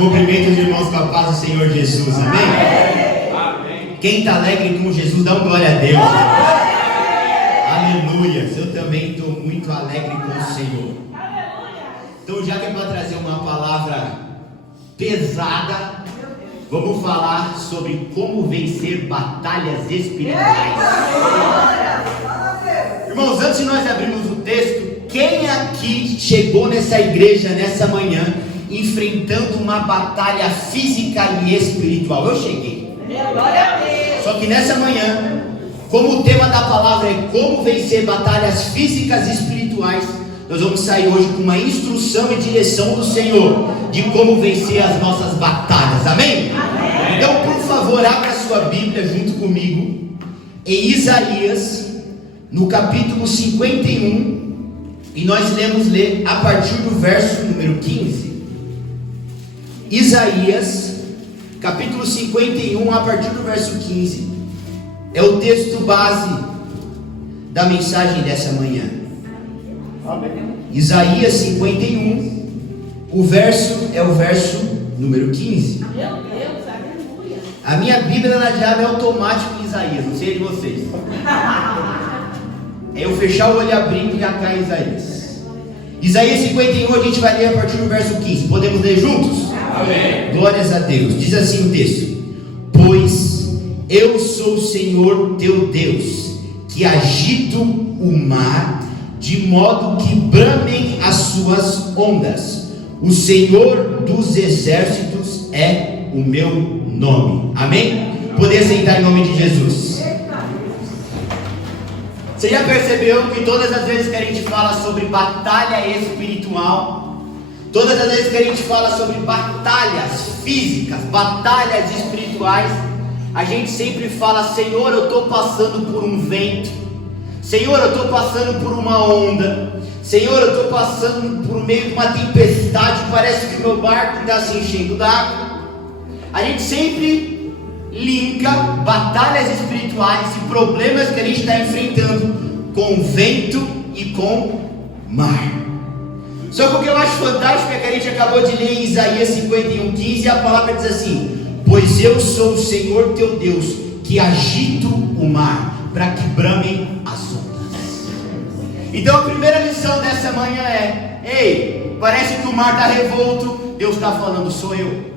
Cumprimento os irmãos com a paz do Senhor Jesus, amém? Amém. Quem está alegre com Jesus, dá uma glória a Deus. Aleluia. Eu também estou muito alegre com o Senhor. Então, já que é para trazer uma palavra pesada, vamos falar sobre como vencer batalhas espirituais. Irmãos, antes de nós abrirmos o texto, quem aqui chegou nessa igreja nessa manhã enfrentando uma batalha física e espiritual? Eu cheguei. Só que nessa manhã, como o tema da palavra é como vencer batalhas físicas e espirituais, nós vamos sair hoje com uma instrução e direção do Senhor de como vencer as nossas batalhas, amém? Amém. Então, por favor, abra sua Bíblia junto comigo em Isaías, no capítulo 51, e nós iremos ler a partir do verso número 15. Isaías, capítulo 51, a partir do verso 15, é o texto base da mensagem dessa manhã. Amém. Isaías 51, o verso é o verso número 15. Meu Deus, aleluia. A minha Bíblia ela já é automática em Isaías, não sei de vocês. É eu fechar o olho e abrir e já cai em Isaías. Isaías 51, a gente vai ler a partir do verso 15. Podemos ler juntos? Amém. Glórias a Deus. Diz assim o texto: Pois eu sou o Senhor teu Deus, que agito o mar, de modo que bramem as suas ondas. O Senhor dos exércitos é o meu nome. Amém? Poder sentar em nome de Jesus. Você já percebeu que todas as vezes que a gente fala sobre batalha espiritual, todas as vezes que a gente fala sobre batalhas físicas, batalhas espirituais, a gente sempre fala: Senhor, eu estou passando por um vento, Senhor, eu estou passando por uma onda, Senhor, eu estou passando por meio de uma tempestade, parece que meu barco está se enchendo d'água. A gente sempre linka batalhas espirituais e problemas que a gente está enfrentando com vento e com mar. Só que o que eu acho fantástico é que a gente acabou de ler em Isaías 51:15, a palavra diz assim: Pois eu sou o Senhor teu Deus, que agito o mar, para que bramem as ondas. Então a primeira lição dessa manhã é: ei, parece que o mar está revolto, Deus está falando, sou eu.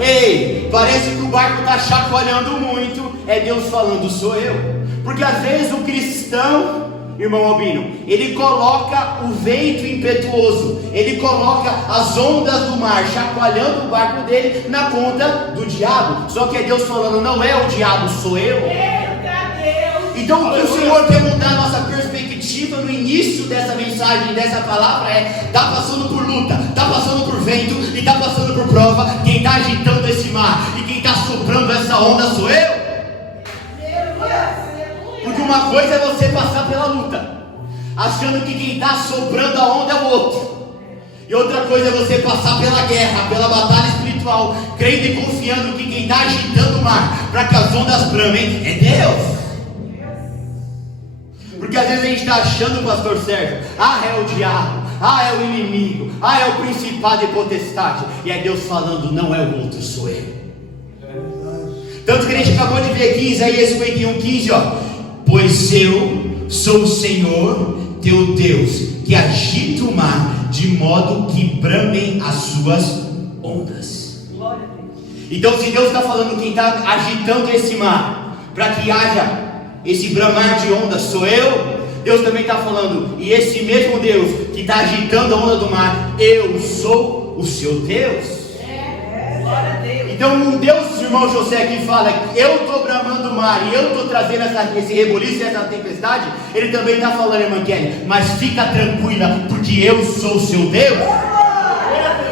Ei, parece que o barco está chacoalhando muito, é Deus falando, sou eu. Porque às vezes o cristão, irmão Albino, ele coloca o vento impetuoso, ele coloca as ondas do mar chacoalhando o barco dele na conta do diabo. Só que é Deus falando, não é o diabo, sou eu. Então o que o Senhor quer mudar a nossa perspectiva no início dessa mensagem, dessa palavra é: está passando por luta, está passando por vento e está passando por prova. Quem está agitando esse mar e quem está soprando essa onda sou eu. Porque uma coisa é você passar pela luta, achando que quem está soprando a onda é o outro. E outra coisa é você passar pela guerra, pela batalha espiritual, crendo e confiando que quem está agitando o mar para que as ondas bramem é Deus. Porque às vezes a gente está achando, pastor Sérgio, é o diabo, é o inimigo, é o principado e potestade. E é Deus falando, não é o outro, sou eu. Tanto que a gente acabou de ver aqui em Isaías 51:15, ó: Pois eu sou o Senhor teu Deus, que agita o mar, de modo que bramem as suas ondas. Então se Deus está falando, quem está agitando esse mar para que haja esse bramar de ondas sou eu, Deus também está falando, e esse mesmo Deus que está agitando a onda do mar, eu sou o seu Deus. Então o Deus, irmão José, que fala que eu estou bramando o mar e eu estou trazendo esse reboliço e essa tempestade, ele também está falando, irmã Kelly, mas fica tranquila, porque eu sou o seu Deus.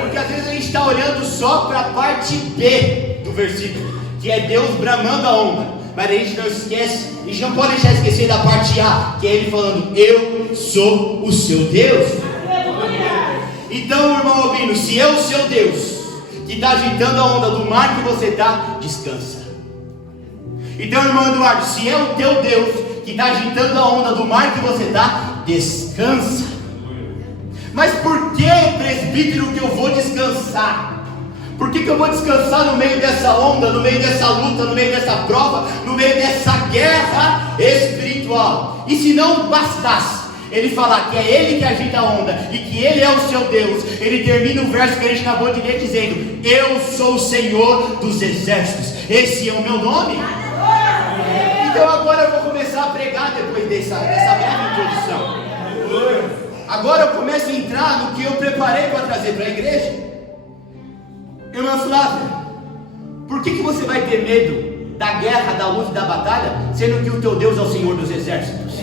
Porque às vezes a gente está olhando só para a parte B do versículo, que é Deus bramando a onda. Mas a gente não esquece, a gente não pode deixar de esquecer da parte A, que é ele falando, eu sou o seu Deus. Então, irmão Albino, se eu, o seu Deus, que está agitando a onda do mar que você está, descansa. Então, irmão Eduardo, se é o teu Deus que está agitando a onda do mar que você está, descansa. Mas por que, presbítero, que eu vou descansar? Por que eu vou descansar no meio dessa onda, no meio dessa luta, no meio dessa prova, no meio dessa guerra espiritual? E se não bastasse ele falar que é ele que agita a onda e que ele é o seu Deus, ele termina o verso que a gente acabou de ler dizendo: eu sou o Senhor dos exércitos, esse é o meu nome. Então agora eu vou começar a pregar depois dessa breve introdução. Agora eu começo a entrar no que eu preparei para trazer para a igreja. Irmã Flávia, por que você vai ter medo da guerra, da luta e da batalha, sendo que o teu Deus é o Senhor dos exércitos?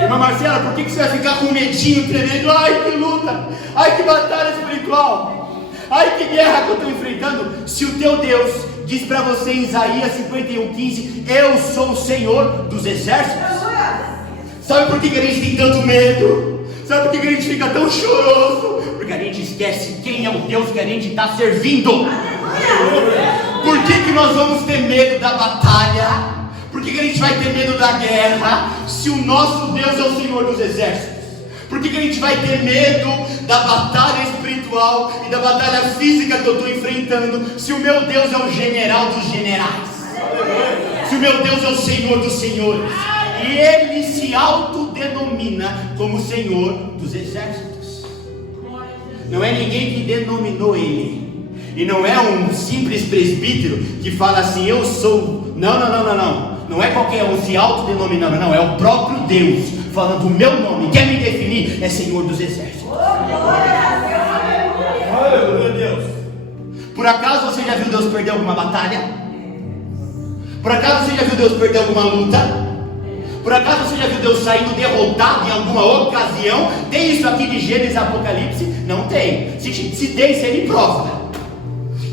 Irmã Marcela, por que você vai ficar com medinho, tremendo? Ai, que luta! Ai, que batalha espiritual! Ai, que guerra que eu estou enfrentando! Se o teu Deus diz para você em Isaías 51:15: eu sou o Senhor dos exércitos. Sabe por que a gente tem tanto medo? Sabe por que a gente fica tão choroso? Porque a gente esquece quem é o Deus que a gente está servindo. Por que nós vamos ter medo da batalha? Por que a gente vai ter medo da guerra, se o nosso Deus é o Senhor dos exércitos? Por que a gente vai ter medo da batalha espiritual e da batalha física que eu estou enfrentando, se o meu Deus é o general dos generais? Se o meu Deus é o Senhor dos senhores? E ele se autodenomina como Senhor dos exércitos. Não é ninguém que denominou ele. E não é um simples presbítero que fala assim: eu sou. Não. Não é qualquer um se autodenominando, não. É o próprio Deus falando: o meu nome, quer me definir, é Senhor dos exércitos. Por acaso você já viu Deus perder alguma batalha? Por acaso você já viu Deus perder alguma luta? Por acaso você já viu Deus saindo derrotado em alguma ocasião? Tem isso aqui de Gênesis e Apocalipse? Não tem. Se tem, você me prova.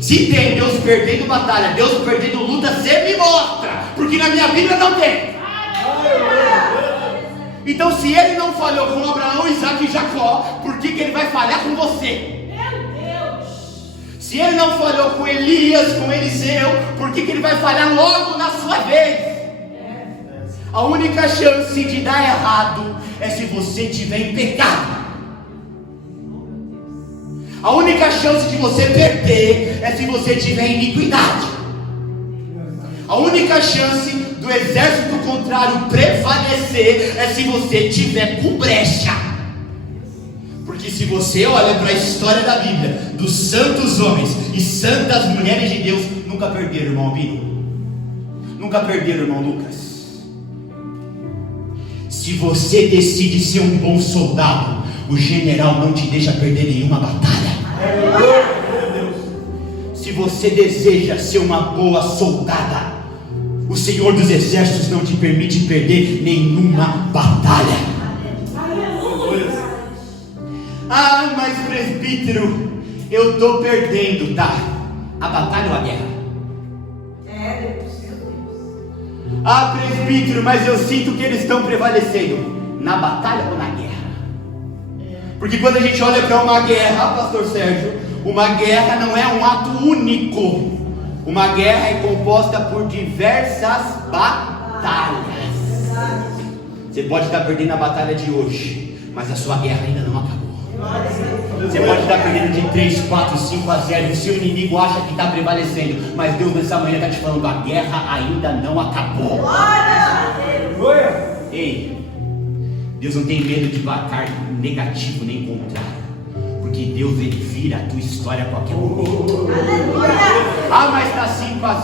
Se tem Deus perdendo batalha, Deus perdendo luta, você me mostra. Porque na minha Bíblia não tem. Então, se ele não falhou com Abraão, Isaac e Jacó, por que ele vai falhar com você? Se ele não falhou com Elias, com Eliseu, por que ele vai falhar logo na sua vez? A única chance de dar errado é se você estiver em pecado. A única chance de você perder é se você tiver iniquidade. A única chance do exército contrário prevalecer é se você tiver com brecha. Porque se você olha para a história da Bíblia, dos santos homens e santas mulheres de Deus, nunca perderam, irmão Albino. Nunca perderam, irmão Lucas. Se você decide ser um bom soldado, o general não te deixa perder nenhuma batalha. Se você deseja ser uma boa soldada, o Senhor dos exércitos não te permite perder nenhuma batalha. Ah, mas presbítero, eu estou perdendo, tá? A batalha ou a guerra? Ah, presbítero, mas eu sinto que eles estão prevalecendo. Na batalha ou na guerra? Porque quando a gente olha para uma guerra, pastor Sérgio, uma guerra não é um ato único. Uma guerra é composta por diversas batalhas. Você pode estar perdendo a batalha de hoje, mas a sua guerra ainda não acabou. Você pode estar perdendo de 3, 4, 5-0. O seu inimigo acha que está prevalecendo, mas Deus nessa manhã está te falando: a guerra ainda não acabou. Ei, Deus não tem medo de batalha negativo nem contrário, porque Deus ele vira a tua história a qualquer momento. Ah, mas está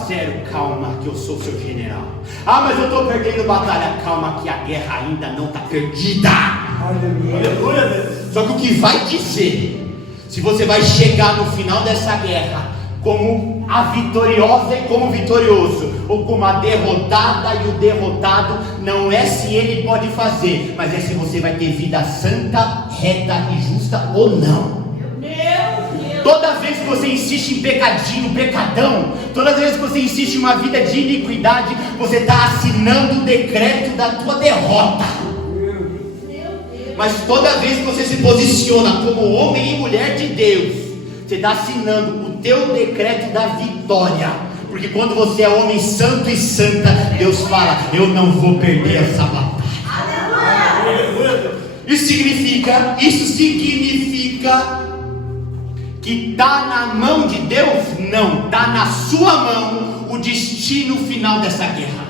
5-0. Calma, que eu sou seu general. Ah, mas eu estou perdendo batalha. Calma, que a guerra ainda não está perdida. Só que o que vai dizer se você vai chegar no final dessa guerra como a vitoriosa e como vitorioso, ou como a derrotada e o derrotado, não é se ele pode fazer, mas é se você vai ter vida santa, reta e justa ou não. Toda vez que você insiste em pecadinho, pecadão, toda vez que você insiste em uma vida de iniquidade, você está assinando o decreto da tua derrota. Mas toda vez que você se posiciona como homem e mulher de Deus, você está assinando o teu decreto da vitória. Porque quando você é homem santo e santa, Deus fala: eu não vou perder essa batalha. Isso significa que está na mão de Deus? Não, está na sua mão o destino final dessa guerra.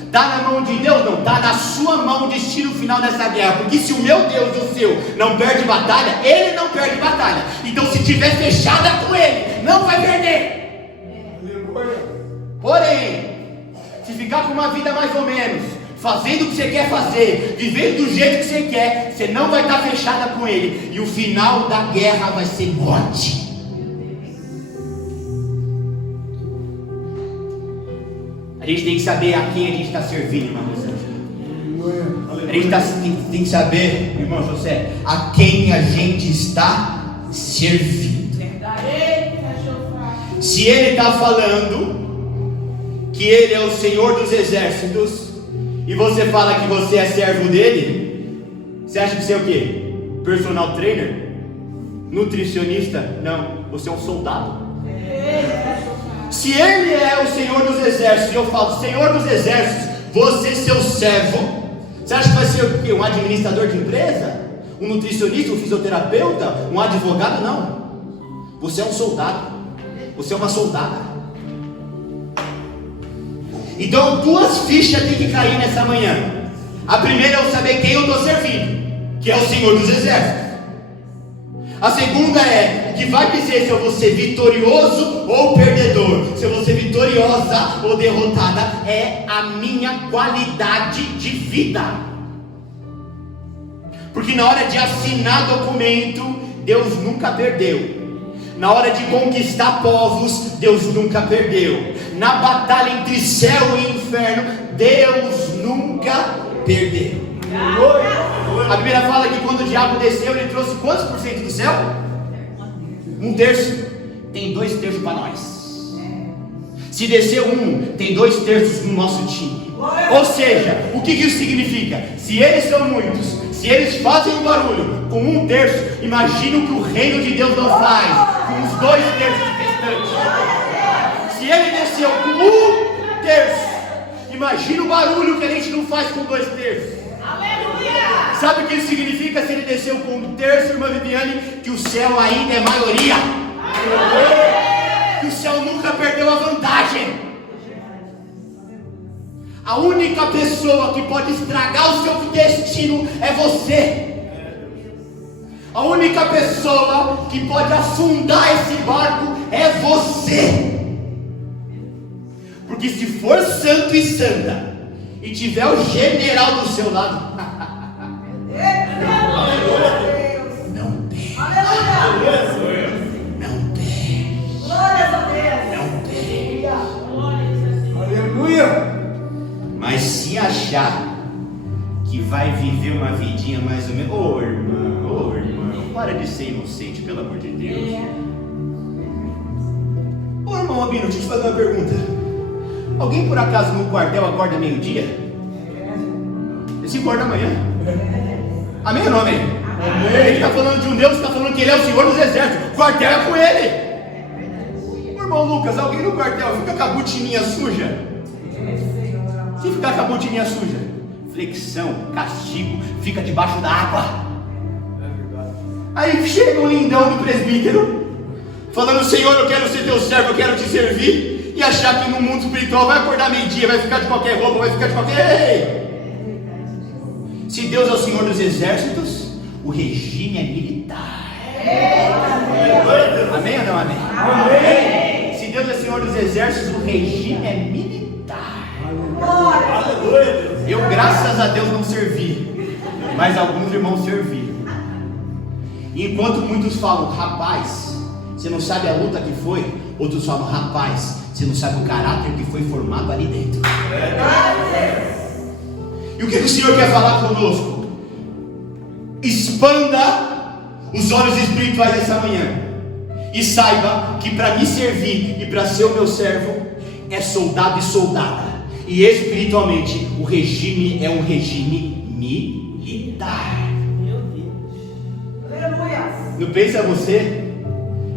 Está na mão de Deus? Não, está na sua mão o destino final dessa guerra. Porque se o meu Deus e o seu não perde batalha, ele não perde batalha. Então se tiver fechada com ele, não vai perder. Porém, se ficar com uma vida mais ou menos, fazendo o que você quer fazer, vivendo do jeito que você quer, você não vai estar fechada com ele. E o final da guerra vai ser morte. A gente tem que saber a quem a gente está servindo, irmão José. A gente tem que saber, irmão José, a quem a gente está servindo. Se ele está falando que ele é o Senhor dos exércitos, e você fala que você é servo dele, você acha que você é o quê? Personal trainer? Nutricionista? Não, você é um soldado. Se ele é o Senhor dos exércitos, e eu falo, Senhor dos exércitos, você seu servo, você acha que vai ser o quê? Um administrador de empresa? Um nutricionista, um fisioterapeuta? Um advogado? Não. Você é um soldado. Você é uma soldada. Então 2 fichas tem que cair nessa manhã. A primeira é eu saber quem eu estou servindo, que é o Senhor dos exércitos. A segunda é que vai dizer se eu vou ser vitorioso ou perdedor, se eu vou ser vitoriosa ou derrotada, é a minha qualidade de vida. Porque na hora de assinar documento, Deus nunca perdeu. Na hora de conquistar povos, Deus nunca perdeu. Na batalha entre céu e inferno, Deus nunca perdeu. A Bíblia fala que quando o diabo desceu, ele trouxe quantos por cento do céu? 1/3. Tem 2/3 para nós. Se desceu 1, tem 2/3 no nosso time. Ou seja, o que isso significa? Se eles são muitos, se eles fazem um barulho com 1/3, imagina o que o reino de Deus não faz com os 2/3 restantes. Se ele desceu com 1/3, imagina o barulho que a gente não faz com 2/3. Sabe o que isso significa? Se ele desceu com 1/3, irmã Viviane, que o céu ainda é maioria. Que o céu nunca perdeu a vantagem. A única pessoa que pode estragar o seu destino é você. A única pessoa que pode afundar esse barco é você. Porque se for santo e santa e tiver o general do seu lado, não perde. Não perde. Não perde. Aleluia. Mas se achar que vai viver uma vidinha mais ou menos, ô irmão, para de ser inocente, pelo amor de Deus. Ô irmão Abino, deixa eu te fazer uma pergunta. Alguém por acaso no quartel acorda meio-dia? Esse acorda amanhã? Amém ou não amém? Ele está falando de um Deus que está falando que ele é o Senhor dos exércitos. Quartel é com ele. Ô irmão Lucas, alguém no quartel fica com a botininha suja? Se ficar com a botininha suja, flexão, castigo, fica debaixo da água. Aí chega um lindão do presbítero, falando, Senhor, eu quero ser teu servo, eu quero te servir, e achar que no mundo espiritual vai acordar meio-dia, vai ficar de qualquer roupa, vai ficar de qualquer... Ei! Se Deus é o Senhor dos exércitos, o regime é militar. Amém ou não amém? Amém. Se Deus é o Senhor dos exércitos, o regime é militar. Eu, graças a Deus, não servi, mas alguns irmãos serviram. E enquanto muitos falam, rapaz, você não sabe a luta que foi, outros falam, rapaz, você não sabe o caráter que foi formado ali dentro. E o que o Senhor quer falar conosco? Expanda os olhos espirituais essa manhã e saiba que para me servir e para ser o meu servo é soldado e soldada. E espiritualmente o regime é um regime militar. Não pensa você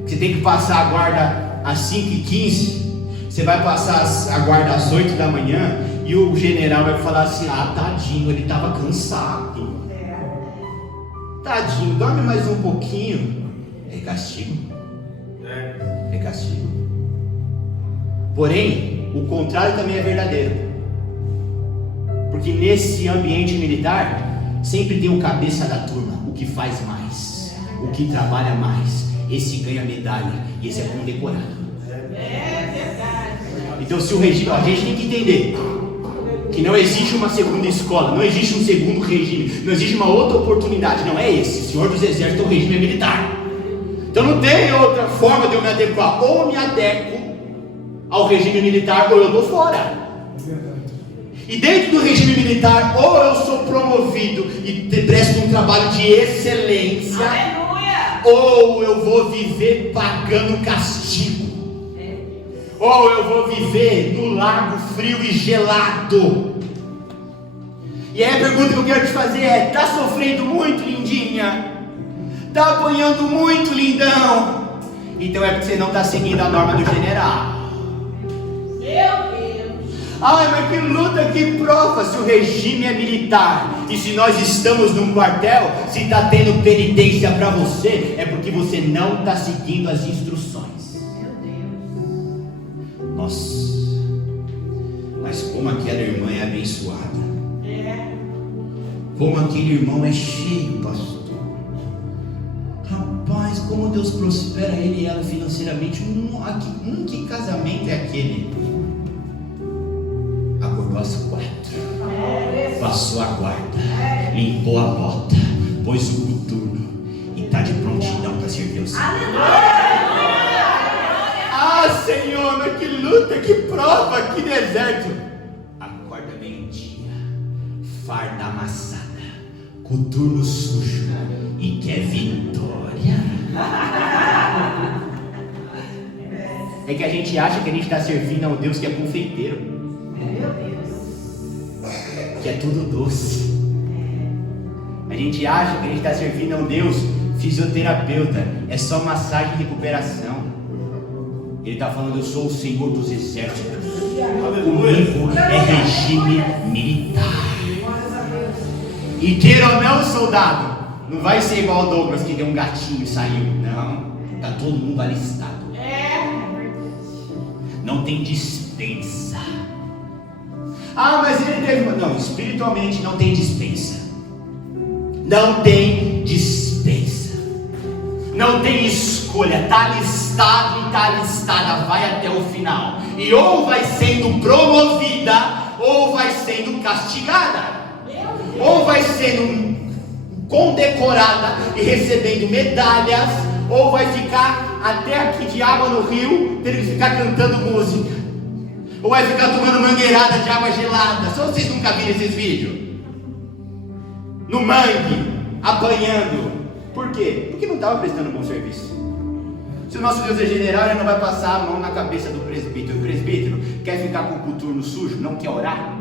que você tem que passar a guarda às 5h15, você vai passar a guarda às 8 da manhã e o general vai falar assim, ah, tadinho, ele estava cansado. Tadinho, dorme mais um pouquinho. É castigo. É castigo. Porém, o contrário também é verdadeiro. Porque nesse ambiente militar, sempre tem o cabeça da turma, o que faz mais, o que trabalha mais. Esse ganha medalha e esse é condecorado. É verdade. Então, se o regime, a gente tem que entender que não existe uma segunda escola, não existe um segundo regime, não existe uma outra oportunidade, não é esse. O Senhor dos Exércitos, o regime é militar. Então não tem outra forma de eu me adequar. Ou eu me adequo ao regime militar, ou eu estou fora. E dentro do regime militar, ou eu sou promovido e presto um trabalho de excelência, Aleluia. ou eu vou viver pagando castigo. Ou eu vou viver no lago frio e gelado. E aí a pergunta que eu quero te fazer é: tá sofrendo muito, lindinha? Tá apanhando muito, lindão? Então é porque você não está seguindo a norma do general. Meu Deus. Ai, mas que luta, que prova. Se o regime é militar e se nós estamos num quartel, se está tendo penitência para você, é porque você não está seguindo as instruções. Nossa, mas como aquela irmã é abençoada. Como aquele irmão é cheio, pastor. Rapaz, como Deus prospera ele e ela financeiramente. Que casamento é aquele? Acordou às 4, passou a guarda, limpou a bota, pôs o coturno e está de prontidão para servir o Senhor. Ah, Senhor, mas que luta, que prova, que deserto. Acorda meio-dia, farda amassada, coturno sujo e quer vitória. É que a gente acha que a gente está servindo a um Deus que é confeiteiro, que é tudo doce. A gente acha que a gente está servindo a um Deus fisioterapeuta, é só massagem e recuperação. Ele está falando: eu sou o Senhor dos Exércitos. Comigo é regime militar. E queira ou não, soldado, não vai ser igual ao Douglas que deu um gatinho e saiu. Não, está todo mundo alistado. Não tem dispensa. Ah, mas ele teve... Não, espiritualmente não tem dispensa. Não tem dispensa. Não tem escolha. Está listado e está listada. Vai até o final. E ou vai sendo promovida, ou vai sendo castigada. Ou vai sendo condecorada e recebendo medalhas, ou vai ficar até aqui de água no rio, tendo que ficar cantando música, ou vai ficar tomando mangueirada de água gelada. Só vocês nunca viram esses vídeos? No mangue, apanhando. Por quê? Porque não estava prestando um bom serviço. Se o nosso Deus é general, ele não vai passar a mão na cabeça do presbítero. O presbítero quer ficar com o coturno sujo, não quer orar.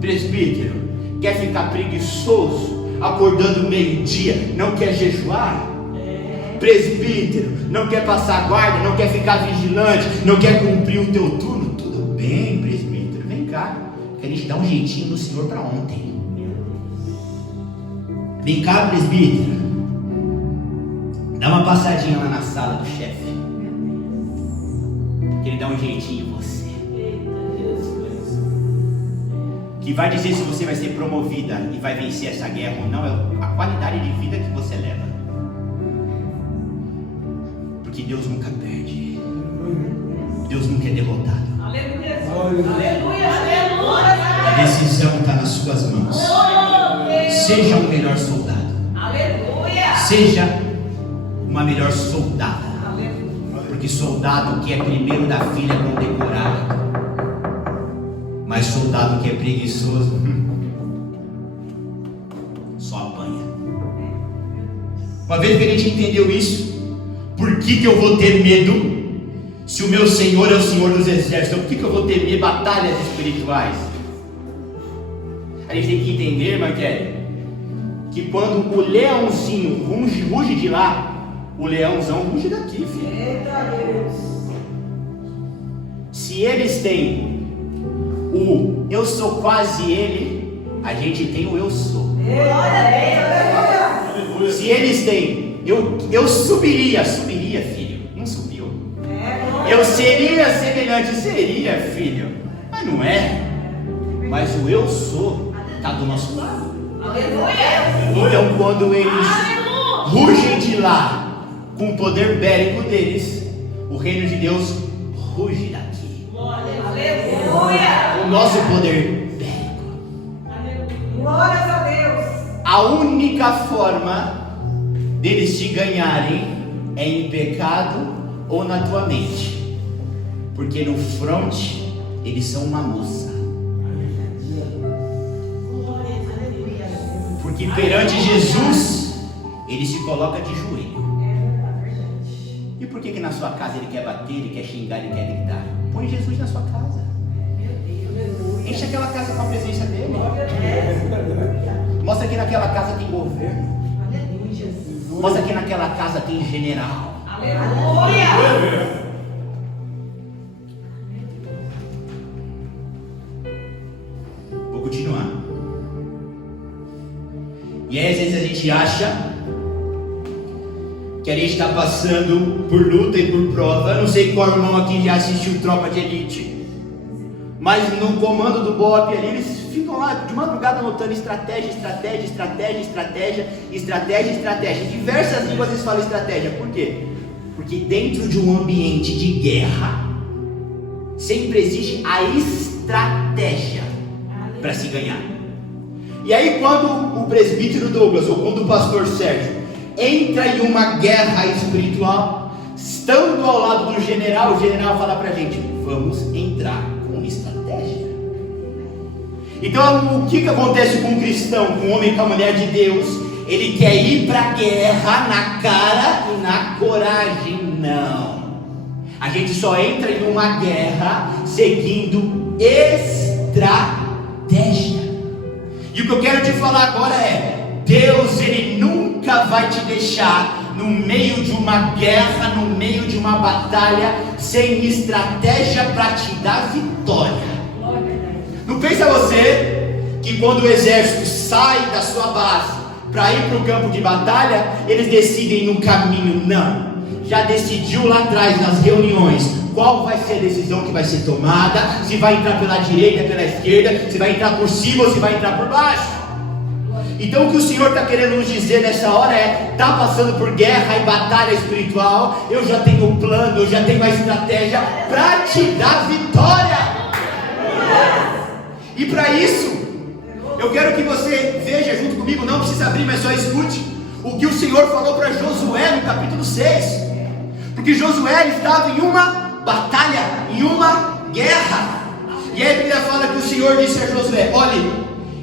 Presbítero quer ficar preguiçoso, acordando meio-dia, não quer jejuar. Presbítero não quer passar guarda, não quer ficar vigilante, não quer cumprir o teu turno. Tudo bem, presbítero, vem cá, que a gente dá um jeitinho no Senhor para ontem. Vem cá, presbítero, dá uma passadinha lá na sala do chefe, que ele dá um jeitinho em você, que vai dizer se você vai ser promovida e vai vencer essa guerra ou não. É a qualidade de vida que você leva. Porque Deus nunca perde. Deus nunca é derrotado. Aleluia. Aleluia. Aleluia. A decisão está nas suas mãos. Seja o melhor soldado. Aleluia. Seja uma melhor soldada. Porque soldado que é primeiro da fila é condecorado. Mas soldado que é preguiçoso só apanha. Uma vez que a gente entendeu isso, por que eu vou ter medo? Se o meu Senhor é o Senhor dos Exércitos, por que eu vou temer batalhas espirituais? A gente tem que entender, irmã Kelly, que quando o leãozinho ruge de lá, o leãozão ruge daqui, filho. Eita Deus. Se eles têm o eu sou quase ele, a gente tem o eu sou. Glória a Deus. Se eles têm eu subiria, filho. Não subiu. Eu seria semelhante, seria, filho. Mas não é. Mas o eu sou está do nosso lado. Aleluia. Então quando eles rugem de lá, com o poder bélico deles, o reino de Deus ruge daqui. Aleluia. O nosso poder bélico. Glórias a Deus. A única forma deles te ganharem é em pecado ou na tua mente, porque no front eles são uma moça. Porque perante Jesus ele se coloca de joelho. E por que na sua casa ele quer bater, ele quer xingar, ele quer gritar? Põe Jesus na sua casa. Enche aquela casa com a presença dele. Mostra que naquela casa tem governo. Mostra que naquela casa tem general. Aleluia. Vou continuar. E aí às vezes a gente acha que a gente está passando por luta e por prova. Eu não sei qual irmão aqui já assistiu Tropa de Elite, mas no comando do BOP ali, eles ficam lá de madrugada anotando estratégia. Em diversas línguas eles falam estratégia. Por quê? Porque dentro de um ambiente de guerra sempre existe a estratégia para se ganhar. E aí quando o presbítero Douglas ou quando o pastor Sérgio entra em uma guerra espiritual, estando ao lado do general, o general fala pra gente: vamos entrar com estratégia. Então o que acontece com um cristão, com um homem, com a mulher de Deus? Ele quer ir para a guerra na cara e na coragem. Não, a gente só entra em uma guerra seguindo estratégia. E o que eu quero te falar agora é: Deus, Ele nunca vai te deixar no meio de uma guerra, no meio de uma batalha, sem estratégia para te dar vitória. Não pensa você que quando o exército sai da sua base para ir para o campo de batalha, eles decidem no caminho. Não, já decidiu lá atrás nas reuniões qual vai ser a decisão que vai ser tomada, se vai entrar pela direita, pela esquerda, se vai entrar por cima ou se vai entrar por baixo. Então o que o Senhor está querendo nos dizer nessa hora é: está passando por guerra e batalha espiritual, eu já tenho um plano, eu já tenho uma estratégia para te dar vitória. E para isso, eu quero que você veja junto comigo, não precisa abrir, mas só escute o que o Senhor falou para Josué no capítulo 6. Porque Josué estava em uma batalha, em uma guerra. E aí a Bíblia fala que o Senhor disse a Josué: olhe,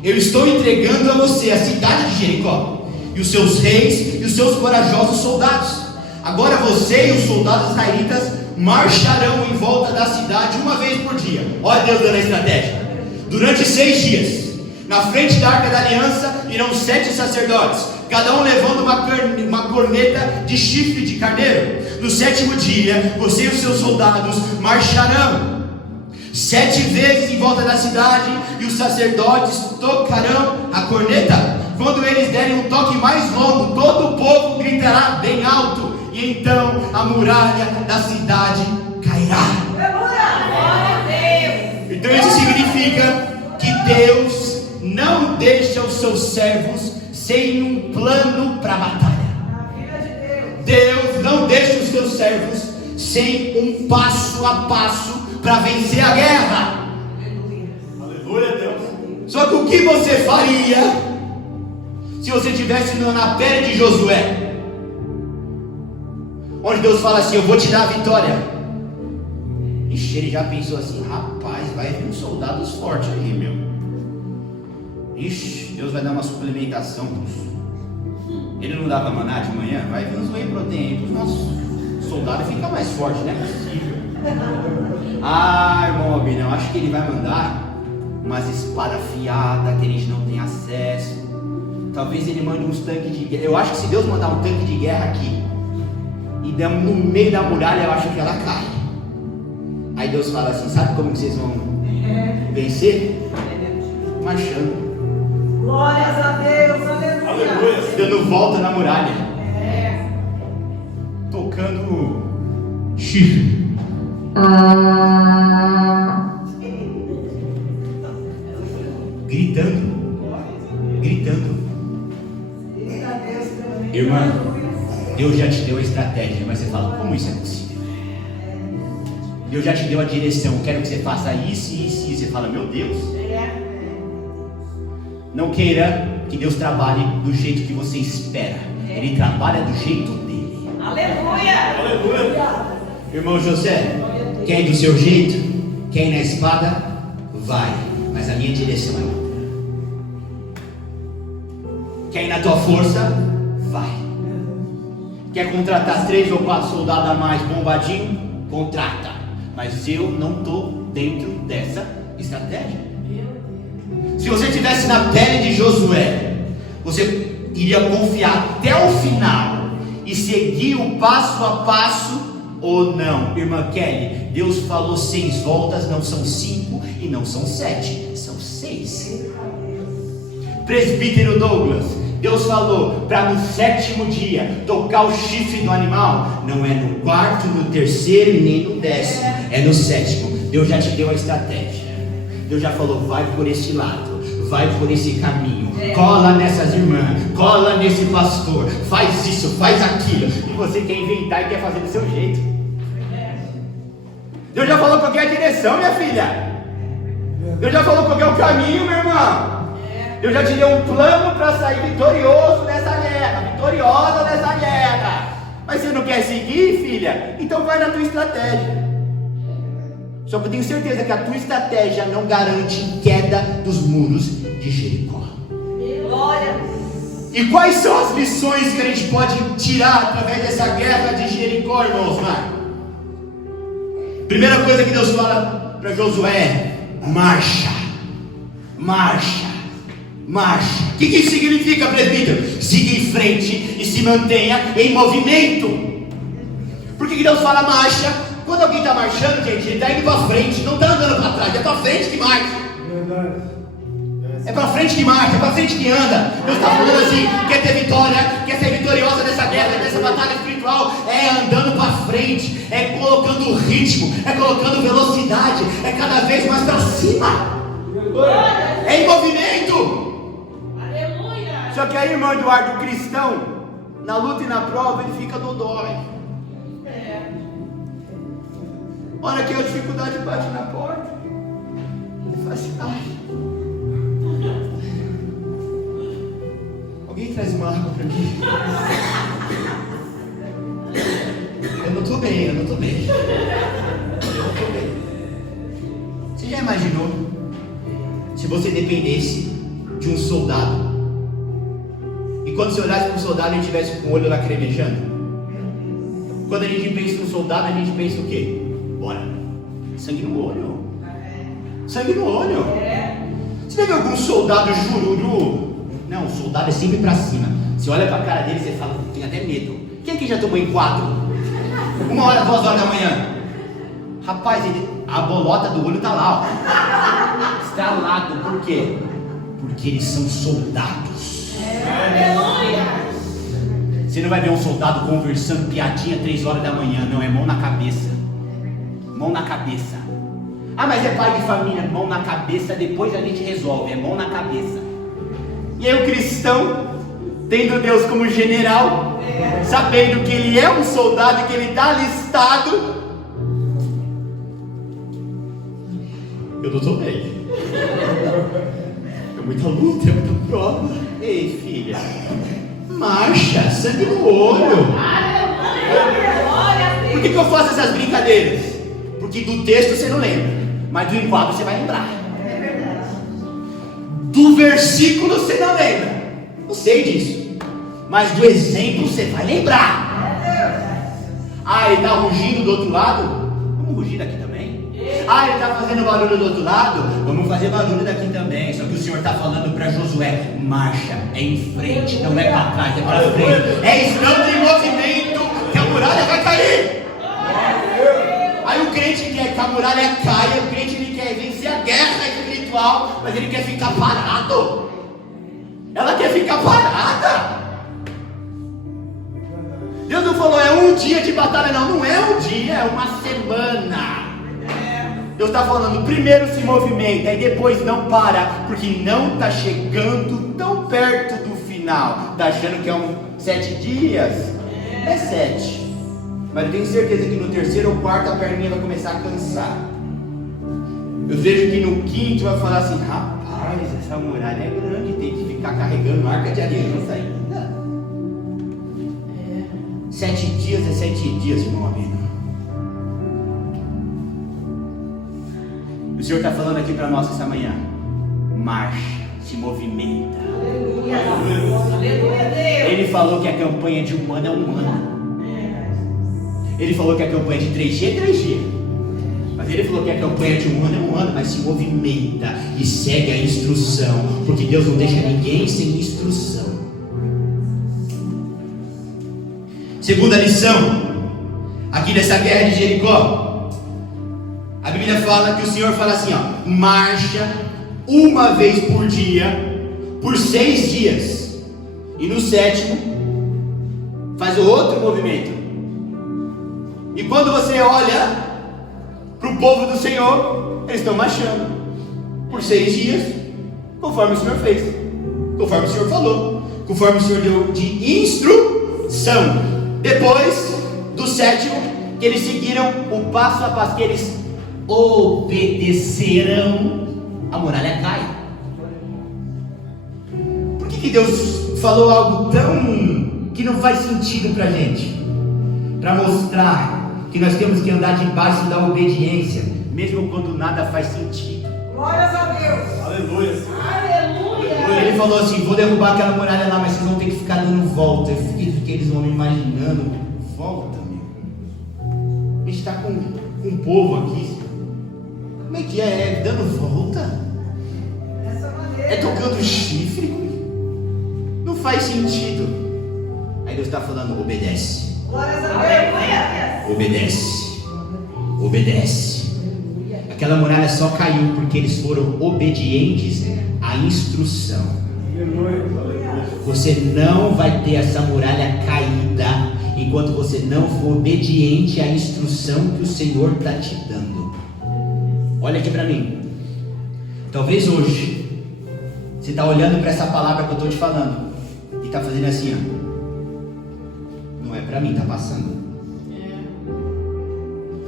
eu estou entregando a você a cidade de Jericó, e os seus reis e os seus corajosos soldados. Agora você e os soldados israelitas marcharão em volta da cidade uma vez por dia. Olha Deus dando a estratégia. Durante 6 dias, na frente da Arca da Aliança irão 7 sacerdotes, cada um levando uma corneta de chifre de carneiro. No 7º dia, você e os seus soldados marcharão 7 vezes em volta da cidade, e os sacerdotes tocarão a corneta. Quando eles derem um toque mais longo, todo o povo gritará bem alto, e então a muralha da cidade cairá. Então isso significa que Deus não deixa os seus servos sem um plano para a batalha. Deus não deixa os seus servos sem um passo a passo para vencer a guerra. Aleluia, Deus. Só que o que você faria se você estivesse na pele de Josué, onde Deus fala assim: eu vou te dar a vitória? Ixi, ele já pensou assim: rapaz, vai vir uns soldados fortes aí, meu. Ixi, Deus vai dar uma suplementação. Ele não dava maná de manhã? Vai vir uns whey protein para os nossos soldados ficar mais forte, não é possível. Irmão Albinão, acho que ele vai mandar umas espadas afiadas que a gente não tem acesso. Talvez ele mande uns tanques de guerra. Eu acho que se Deus mandar um tanque de guerra aqui e der no meio da muralha, eu acho que ela cai. Aí Deus fala assim: sabe como que vocês vão vencer? Marchando. Glórias a Deus, aleluia. Dando volta na muralha. colocando chifre. Gritando. Irmã, Deus já te deu a estratégia, mas você fala, como isso é possível? Deus já te deu a direção, quero que você faça isso, isso, isso. Você fala, meu Deus. Não queira que Deus trabalhe do jeito que você espera. Ele trabalha do jeito dele. Aleluia. Irmão José, quer ir do seu jeito? Quer ir na espada? Vai, mas a minha direção é outra. Quer ir na tua força? Vai. Quer contratar 3 ou 4 soldados a mais bombadinho? Contrata. Mas eu não estou dentro dessa estratégia. Se você estivesse na pele de Josué, você iria confiar até o final e seguir o passo a passo ou não? Irmã Kelly, Deus falou 6 voltas, não são 5 e não são 7, são 6. Presbítero Douglas, Deus falou para no 7º dia tocar o chifre do animal. Não é no 4º, no 3º e nem no 10º, é no 7º. Deus já te deu a estratégia. Deus já falou, vai por esse lado, vai por esse caminho, cola nessas irmãs, cola nesse pastor, faz isso, faz aquilo. E você quer inventar e quer fazer do seu jeito. Deus já falou qual é a direção, minha filha. Deus já falou qual é o caminho, meu irmão. Deus já te deu um plano para sair vitorioso nessa guerra, vitoriosa nessa guerra. Mas você não quer seguir, filha? Então vai na tua estratégia. Só que eu tenho certeza que a tua estratégia não garante queda dos muros de Jericó. Glória. E quais são as lições que a gente pode tirar através dessa guerra de Jericó, irmãos? Primeira coisa que Deus fala para Josué é: marcha, marcha, marcha. O que isso significa, presbítero? Siga em frente e se mantenha em movimento. Por que Deus fala marcha? Quando alguém está marchando, gente, ele está indo para frente, não está andando para trás, é para frente que marcha. É para frente que marcha, é para frente que anda. Deus está falando assim: quer ter vitória, quer ser vitoriosa nessa guerra, nessa batalha espiritual, é andando para frente, é colocando ritmo, é colocando velocidade, é cada vez mais para cima, é em movimento. Aleluia. Só que aí, irmão Eduardo, o cristão, na luta e na prova, ele fica dodói. Olha que a dificuldade bate na porta. Ele fala assim: ai, alguém traz uma água para mim. Eu não estou bem, eu não estou bem. Você já imaginou se você dependesse de um soldado e quando você olhasse para um soldado ele estivesse com o olho lacrimejando? Quando a gente pensa no soldado, a gente pensa o quê? Bora, sangue no olho. Sangue no olho. Você já viu algum soldado jururu? Não, o soldado é sempre pra cima. Você olha pra cara dele e você fala, tem até medo. Quem aqui já tomou enquadro? 1 hora, 2 horas da manhã. Rapaz, a bolota do olho tá lá, ó, estralado. Por quê? Porque eles são soldados. Aleluia. Você não vai ver um soldado conversando piadinha 3 horas da manhã. Não, é mão na cabeça. Mão na cabeça. Ah, mas é pai de família. Mão na cabeça, depois a gente resolve. É mão na cabeça. E aí o cristão, tendo Deus como general, sabendo que ele é um soldado e que ele está alistado, eu não estou bem. É muita luta, é muita prova. Ei, filha, marcha, sangue no olho. Por que eu faço essas brincadeiras? Porque do texto você não lembra, mas do enquadro você vai lembrar. Do versículo você não lembra, não sei disso, mas do exemplo você vai lembrar. Ah, ele está rugindo do outro lado? Vamos rugir daqui também. Ah, ele está fazendo barulho do outro lado? Vamos fazer barulho daqui também. Só que o Senhor está falando para Josué: marcha, é em frente, não é para trás, é para frente. É estando em movimento que a muralha vai cair. Aí o crente quer que a muralha caia, o crente ele quer vencer a guerra espiritual, mas ele quer ficar parado. Ela quer ficar parada. Deus não falou, é um dia de batalha, não é um dia, é uma semana. Deus está falando, primeiro se movimenta e depois não para, porque não está chegando tão perto do final. Está achando que é 7 dias? É 7. Mas eu tenho certeza que no terceiro ou quarto a perninha vai começar a cansar. Eu vejo que no quinto vai falar assim, rapaz, essa muralha é grande, tem que ficar carregando arca de aliança ainda. 7 dias é 7 dias, irmão amigo. O Senhor está falando aqui para nós essa manhã. Marcha, se movimenta. Aleluia, Deus. Ele falou que a campanha de um ano é um ano. Ele falou que a campanha de 3G é 3G. Mas ele falou que a campanha de um ano é um ano. Mas se movimenta e segue a instrução. Porque Deus não deixa ninguém sem instrução. Segunda lição, aqui nessa guerra de Jericó, a Bíblia fala que o Senhor fala assim, ó, marcha uma vez por dia, por 6 dias, e no 7º, faz o outro movimento. E quando você olha para o povo do Senhor, eles estão marchando, por 6 dias, conforme o Senhor fez, conforme o Senhor falou, conforme o Senhor deu de instrução. Depois do 7º, que eles seguiram o passo a passo, que eles obedeceram, a muralha cai. Por que Deus falou algo tão que não faz sentido para a gente? Para mostrar que nós temos que andar debaixo da obediência, mesmo quando nada faz sentido. Glórias a Deus. Aleluia. Aleluia. Ele falou assim, vou derrubar aquela muralha lá, mas vocês vão ter que ficar dando volta. Eu fiquei que eles vão me imaginando. Volta, amigo. A gente está com um povo aqui. Como é que é? Dando volta? Dessa maneira. É tocando chifre? Não faz sentido. Aí Deus está falando, obedece. Glórias a Deus. Obedece. Obedece. Aquela muralha só caiu porque eles foram obedientes à instrução. Você não vai ter essa muralha caída enquanto você não for obediente à instrução que o Senhor está te dando. Olha aqui para mim. Talvez hoje você está olhando para essa palavra que eu estou te falando e está fazendo assim, ó. Não é para mim, está passando.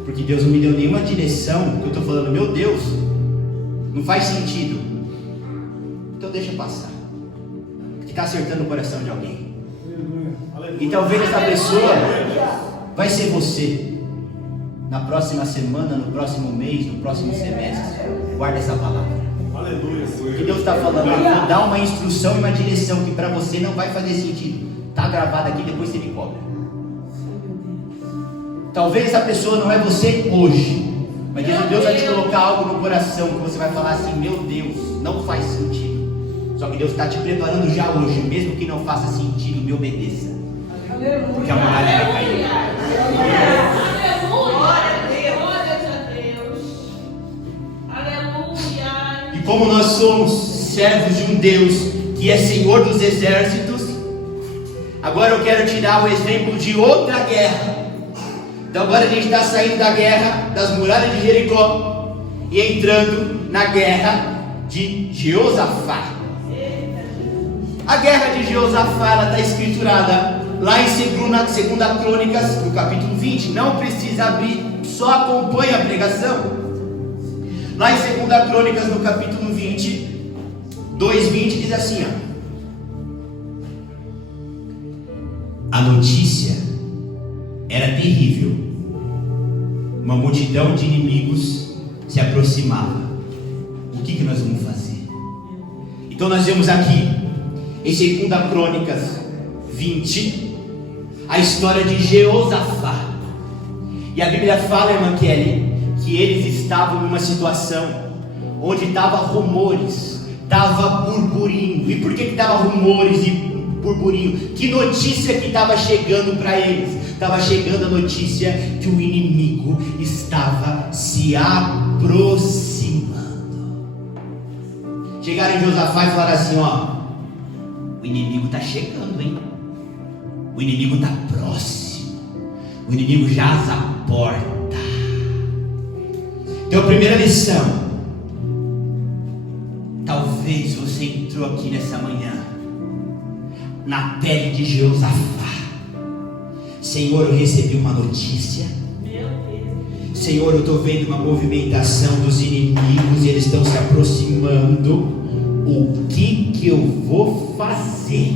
Porque Deus não me deu nenhuma direção, que eu estou falando, meu Deus, não faz sentido. Então deixa passar. Que está acertando o coração de alguém. E talvez essa pessoa vai ser você. Na próxima semana, no próximo mês, no próximo semestre. Guarda essa palavra. Aleluia. Que Deus está falando, vou dar uma instrução e uma direção que para você não vai fazer sentido. Está gravado aqui, depois você me cobra. Talvez essa pessoa não é você hoje, mas Deus vai te colocar algo no coração que você vai falar assim, meu Deus, não faz sentido. Só que Deus está te preparando já hoje, mesmo que não faça sentido, me obedeça. Porque a muralha vai cair. E como nós somos servos de um Deus que é Senhor dos exércitos, agora eu quero te dar o exemplo de outra guerra. Então agora a gente está saindo da guerra das muralhas de Jericó e entrando na guerra de Jeosafá. A guerra de Jeosafá está escriturada lá em 2 Crônicas, no capítulo 20. Não precisa abrir, só acompanha a pregação. Lá em 2 Crônicas, no capítulo 20, 2:20 diz assim, ó. A notícia era terrível. Uma multidão de inimigos se aproximava. O que nós vamos fazer? Então nós vemos aqui em 2 Crônicas 20 a história de Jeosafá. E a Bíblia fala, irmã Kelly, que eles estavam numa situação onde estava rumores, estava burburinho. E por que estava rumores e burburinho? Que notícia que estava chegando para eles? Estava chegando a notícia que o inimigo estava se aproximando. Chegaram em Josafá e falaram assim, ó, o inimigo está chegando, hein? O inimigo está próximo. O inimigo jaz à porta. Então, a primeira lição. Talvez você entrou aqui nessa manhã na pele de Jeosafá. Senhor, eu recebi uma notícia. Senhor, eu estou vendo uma movimentação dos inimigos e eles estão se aproximando. O que eu vou fazer?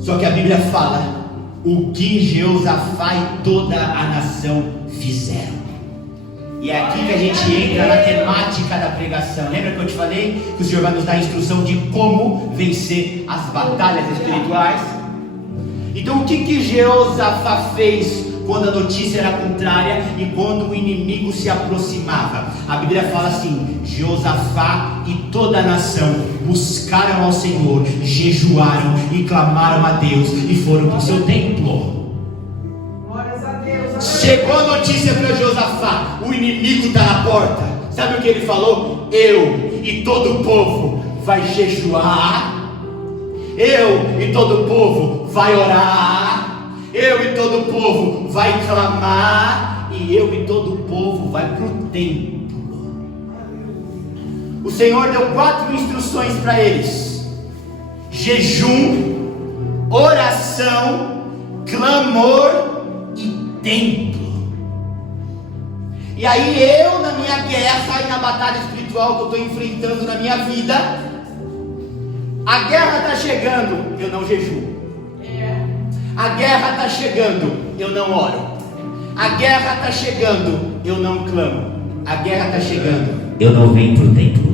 Só que a Bíblia fala o que Jeosafá e toda a nação fizeram. E é aqui que a gente entra na temática da pregação. Lembra que eu te falei que o Senhor vai nos dar a instrução de como vencer as batalhas espirituais? Então o que Jeosafá fez quando a notícia era contrária e quando o inimigo se aproximava? A Bíblia fala assim: Jeosafá e toda a nação buscaram ao Senhor, jejuaram e clamaram a Deus e foram para o seu templo. Glórias a Deus. Chegou a notícia para Jeosafá: o inimigo está na porta. Sabe o que ele falou? Eu e todo o povo vai jejuar. Eu e todo o povo vai orar. Eu e todo o povo vai clamar. E eu e todo o povo vai para o templo. O Senhor deu 4 instruções para eles: jejum, oração, clamor e templo. E aí eu, na minha guerra e na batalha espiritual que eu estou enfrentando na minha vida, a guerra está chegando, eu não jejuo. A guerra está chegando, eu não oro. A guerra está chegando, eu não clamo. A guerra está chegando, eu não venho para o templo.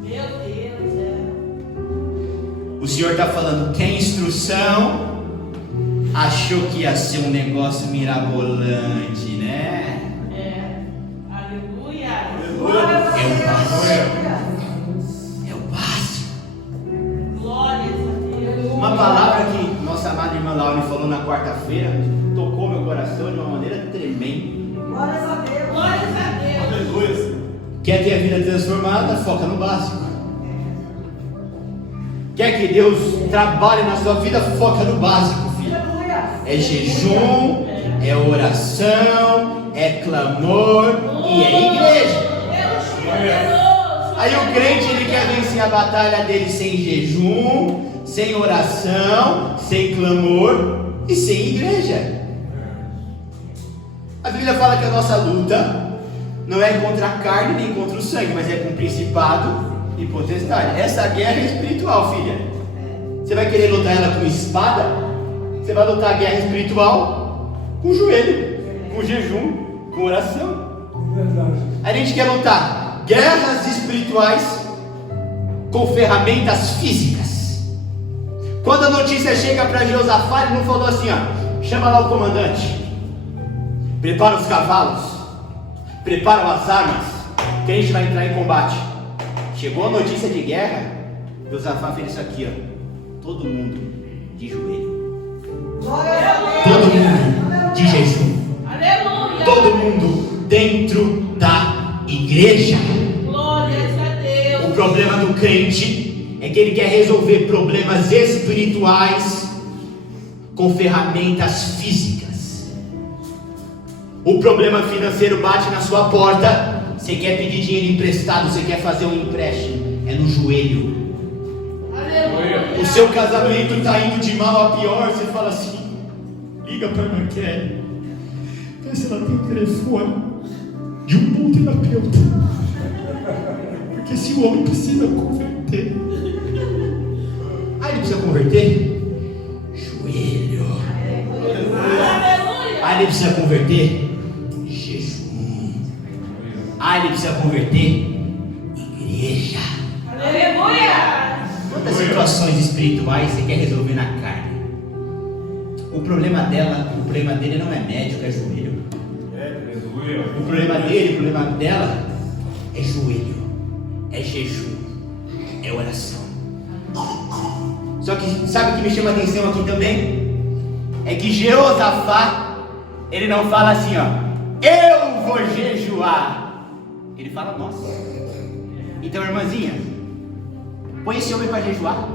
Meu Deus. O Senhor está falando: quer instrução? Achou que ia ser um negócio mirabolante, né? Aleluia. É o básico. Glórias a Deus. Uma palavra que nossa amada irmã Laura falou na quarta-feira tocou meu coração de uma maneira tremenda. Glórias a Deus. Glórias a Deus. Quer ter a vida transformada? Foca no básico. Quer que Deus trabalhe na sua vida? Foca no básico, filho. É jejum, é oração, é clamor e é igreja. Aí o crente, ele quer vencer a batalha dele sem jejum, sem oração, sem clamor e sem igreja. A Bíblia fala que a nossa luta não é contra a carne nem contra o sangue, mas é com o principado e potestade. Essa guerra é espiritual, filha. Você vai querer lutar ela com espada? Você vai lutar a guerra espiritual com o joelho, com jejum, com oração. A gente quer lutar guerras espirituais com ferramentas físicas. Quando a notícia chega para Jeosafá, ele não falou assim: ó, chama lá o comandante, prepara os cavalos, prepara as armas, que a gente vai entrar em combate. Chegou a notícia de guerra, Jeosafá fez isso aqui, ó, todo mundo de joelho. Todo mundo de jejum. Aleluia. Todo mundo dentro da igreja. Glórias a Deus. O problema do crente é que ele quer resolver problemas espirituais com ferramentas físicas. O problema financeiro bate na sua porta. Você quer pedir dinheiro emprestado, você quer fazer um empréstimo, é no joelho. Aleluia. O seu casamento está indo de mal a pior. Você fala assim: liga para a irmã Kelly, vê se ela tem o telefone de um bom terapeuta, porque esse homem precisa converter. Aí ele precisa converter? Joelho. Aleluia. Aí ele precisa converter? Jejum. Aí ele precisa converter? Igreja. Aleluia. Quantas situações espirituais você quer resolver na carne? O problema dele não é médico, é joelho. O problema dela é joelho, é jejum, é oração. Só que sabe o que me chama a atenção aqui também? É que Jeosafá, ele não fala assim, ó, eu vou jejuar. Ele fala, nossa. Então, irmãzinha, põe esse homem para jejuar,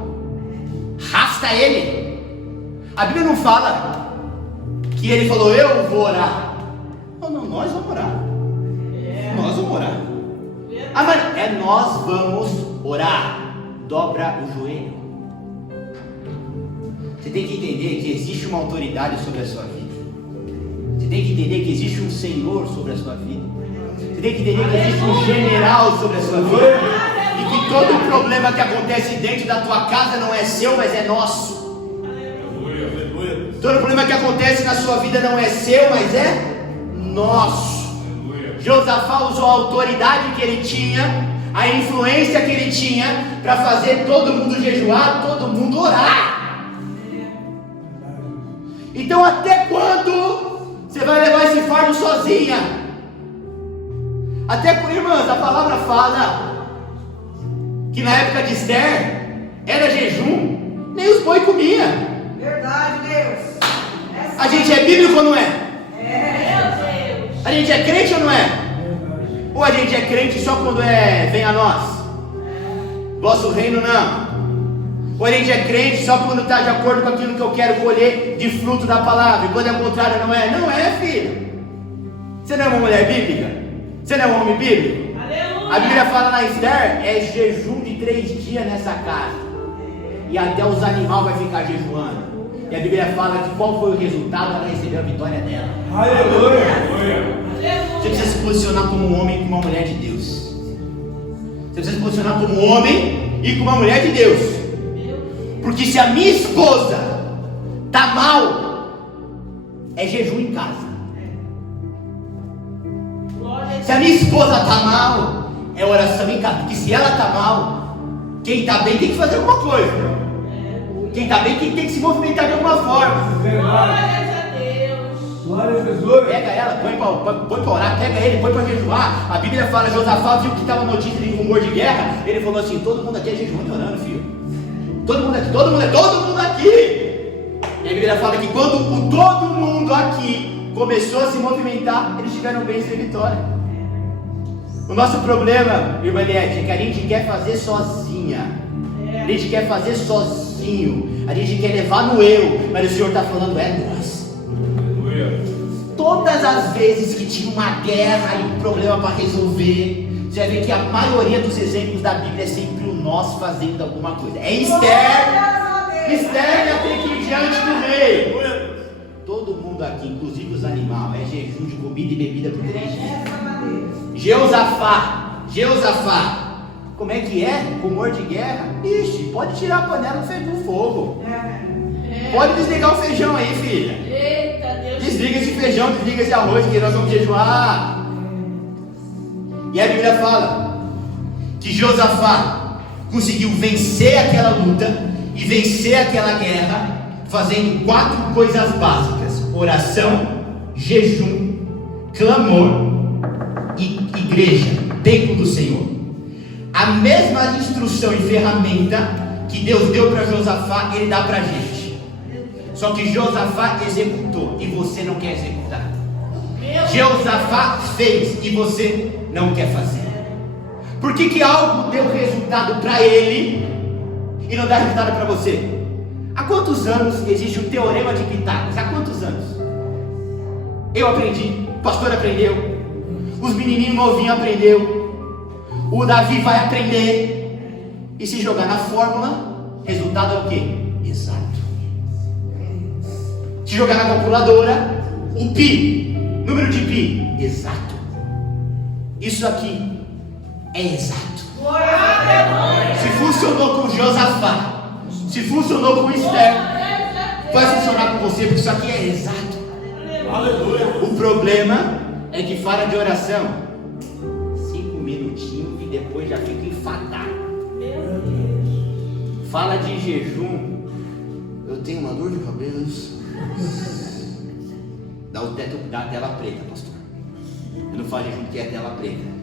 rasta ele. A Bíblia não fala que ele falou, eu vou orar. Não, nós vamos orar. Nós vamos orar. Ah, mas nós vamos orar. Dobra o joelho. Você tem que entender que existe uma autoridade sobre a sua vida. Você tem que entender que existe um Senhor sobre a sua vida. Você tem que entender que existe um general sobre a sua vida. E que todo problema que acontece dentro da tua casa não é seu, mas é nosso. Todo problema que acontece na sua vida não é seu, mas é nosso. Josafá usou a autoridade que ele tinha, a influência que ele tinha, para fazer todo mundo jejuar, todo mundo orar. Então, até quando você vai levar esse fardo sozinha? Até por irmãs, a palavra fala que na época de Esther era jejum, nem os boi comia. Verdade, Deus. A gente é bíblico ou não é? Meu Deus. A gente é crente ou não é? Ou a gente é crente só quando vem a nós? Vosso reino não. Ou a gente é crente só quando está de acordo com aquilo que eu quero colher de fruto da palavra. E quando é o contrário, não é? Não é, filho. Você não é uma mulher bíblica? Você não é um homem bíblico? Aleluia. A Bíblia fala na Esther, é jejum de 3 dias nessa casa. E até os animais vai ficar jejuando. E a Bíblia fala que qual foi o resultado? Ela recebeu a vitória dela. Aleluia. Você precisa se posicionar como um homem e como uma mulher de Deus. Você precisa se posicionar como um homem e como uma mulher de Deus. Porque se a minha esposa está mal, é jejum em casa. Se a minha esposa está mal, é oração em casa. Porque se ela está mal, quem está bem tem que fazer alguma coisa. Quem está bem tem que se movimentar de alguma forma. Glórias a Deus. Glória a Jesus. Pega ela, põe para orar, pega ele, põe para jejuar. A Bíblia fala, Josafá viu que estava notícia de rumor de guerra. Ele falou assim, todo mundo aqui é jejuando e orando, filho. Todo mundo aqui. E a Bíblia fala que quando todo mundo aqui começou a se movimentar, eles tiveram bênção e vitória. O nosso problema, irmã Eliette, é que a gente quer fazer sozinha. A gente quer fazer sozinho. A gente quer levar no eu. Mas o Senhor está falando, é nós. Todas as vezes que tinha uma guerra e um problema para resolver, você vai ver que a maioria dos exemplos da Bíblia é sempre o nós fazendo alguma coisa. É Esther. Esther ia ter que ir diante do rei. Todo mundo aqui, inclusive os animais, é jejum de comida e bebida por 3 dias. Jeosafá. Como é que é? Rumor de guerra? Ixi, pode tirar a panela do fogo. Pode desligar o feijão aí, filha. Eita Deus. Desliga esse feijão, desliga esse arroz, que nós vamos jejuar. E a Bíblia fala que Josafá conseguiu vencer aquela luta e vencer aquela guerra fazendo 4 coisas básicas: oração, jejum, clamor e igreja, templo do Senhor. A mesma instrução e ferramenta que Deus deu para Josafá, Ele dá para a gente. Só que Josafá executou e você não quer executar. Josafá fez e você não quer fazer. Por que algo deu resultado para ele e não dá resultado para você? Há quantos anos existe o teorema de Pitágoras? Há quantos anos? Eu aprendi, o pastor aprendeu, os menininhos novinhos aprendeu, o Davi vai aprender. E se jogar na fórmula, resultado é o quê? Exato. Se jogar na calculadora, o pi, número de pi, exato. Isso aqui é exato. Se funcionou com Josafá, se funcionou com Esther, vai funcionar com você, porque isso aqui é exato. Aleluia. O problema é que fala de oração 5 minutinhos e depois já fica enfadado. Fala de jejum, eu tenho uma dor de cabeça. Dá o teto da tela preta, pastor. Eu não falo de jejum que é tela preta.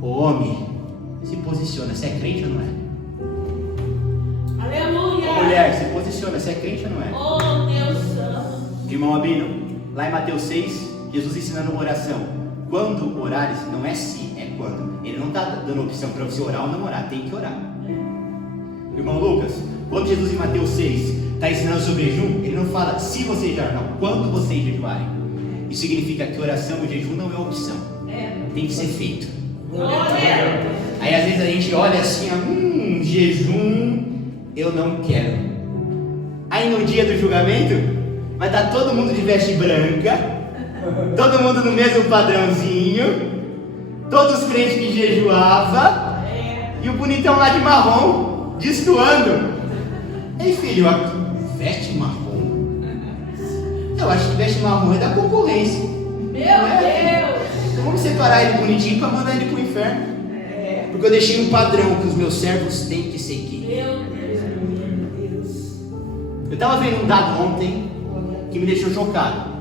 O homem se posiciona, você é crente ou não é? Aleluia. Mulher, se posiciona, você é crente ou não é? Oh Deus santo. Irmão Abino, lá em Mateus 6, Jesus ensinando uma oração. Quando orares, não é se, é quando. Ele não está dando opção para você orar ou não orar, tem que orar. Irmão Lucas, quando Jesus em Mateus 6 está ensinando sobre jejum, ele não fala se você jejuar, não, quando vocês jejuarem. Isso significa que oração e jejum não é opção, tem que ser feito. Aí às vezes a gente olha assim, jejum eu não quero. Aí no dia do julgamento vai estar todo mundo de veste branca, todo mundo no mesmo padrãozinho, todos os crentes que jejuavam, e o bonitão lá de marrom, destoando. Ei filho, veste marrom? Eu acho que veste marrom é da concorrência. Meu Deus! Então vamos separar ele bonitinho para mandar ele pro inferno. Porque eu deixei um padrão que os meus servos têm que seguir. Meu Deus! Eu estava vendo um dado ontem que me deixou chocado.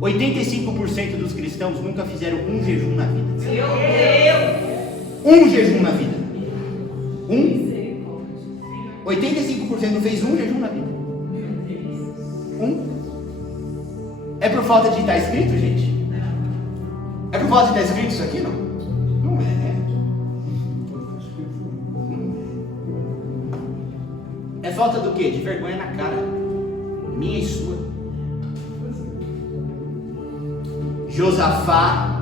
85% dos cristãos nunca fizeram um jejum na vida. Meu Deus! Um jejum na vida. 85% não fez um jejum na vida. É por falta de estar escrito, gente? É por falta de estar escrito isso aqui, não? Não é. É falta do quê? De vergonha na cara. Minha e sua. Josafá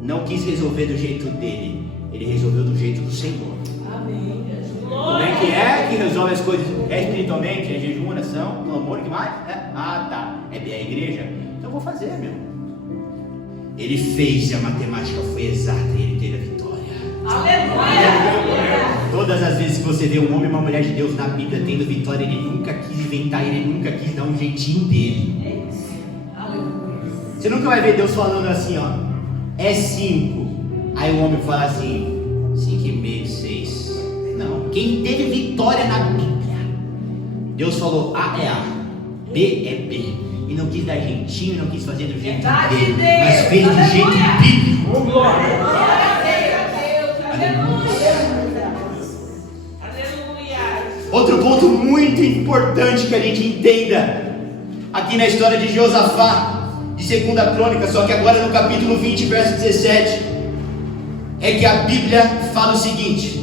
não quis resolver do jeito dele. Ele resolveu do jeito do Senhor. Amém. Como é que resolve as coisas? É espiritualmente? É jejum, oração, clamor, o que mais? Ah, tá. É a igreja? Então eu vou fazer, meu. Ele fez e a matemática foi exata e ele teve a vitória. Aleluia! Todas as vezes que você vê um homem e uma mulher de Deus na Bíblia tendo vitória, ele nunca quis inventar, ele nunca quis dar um jeitinho dele. Você nunca vai ver Deus falando assim, ó, é 5. Aí o homem fala assim, 5,5, 6. Não, quem teve vitória na Bíblia, Deus falou A é A, B é B. E não quis dar jeitinho, não quis fazer do jeito dele, mas fez do jeito bíblico. Glória a Deus! Aleluia! Outro ponto muito importante que a gente entenda aqui na história de Josafá, de 2 Crônica, só que agora no capítulo 20, verso 17, é que a Bíblia fala o seguinte: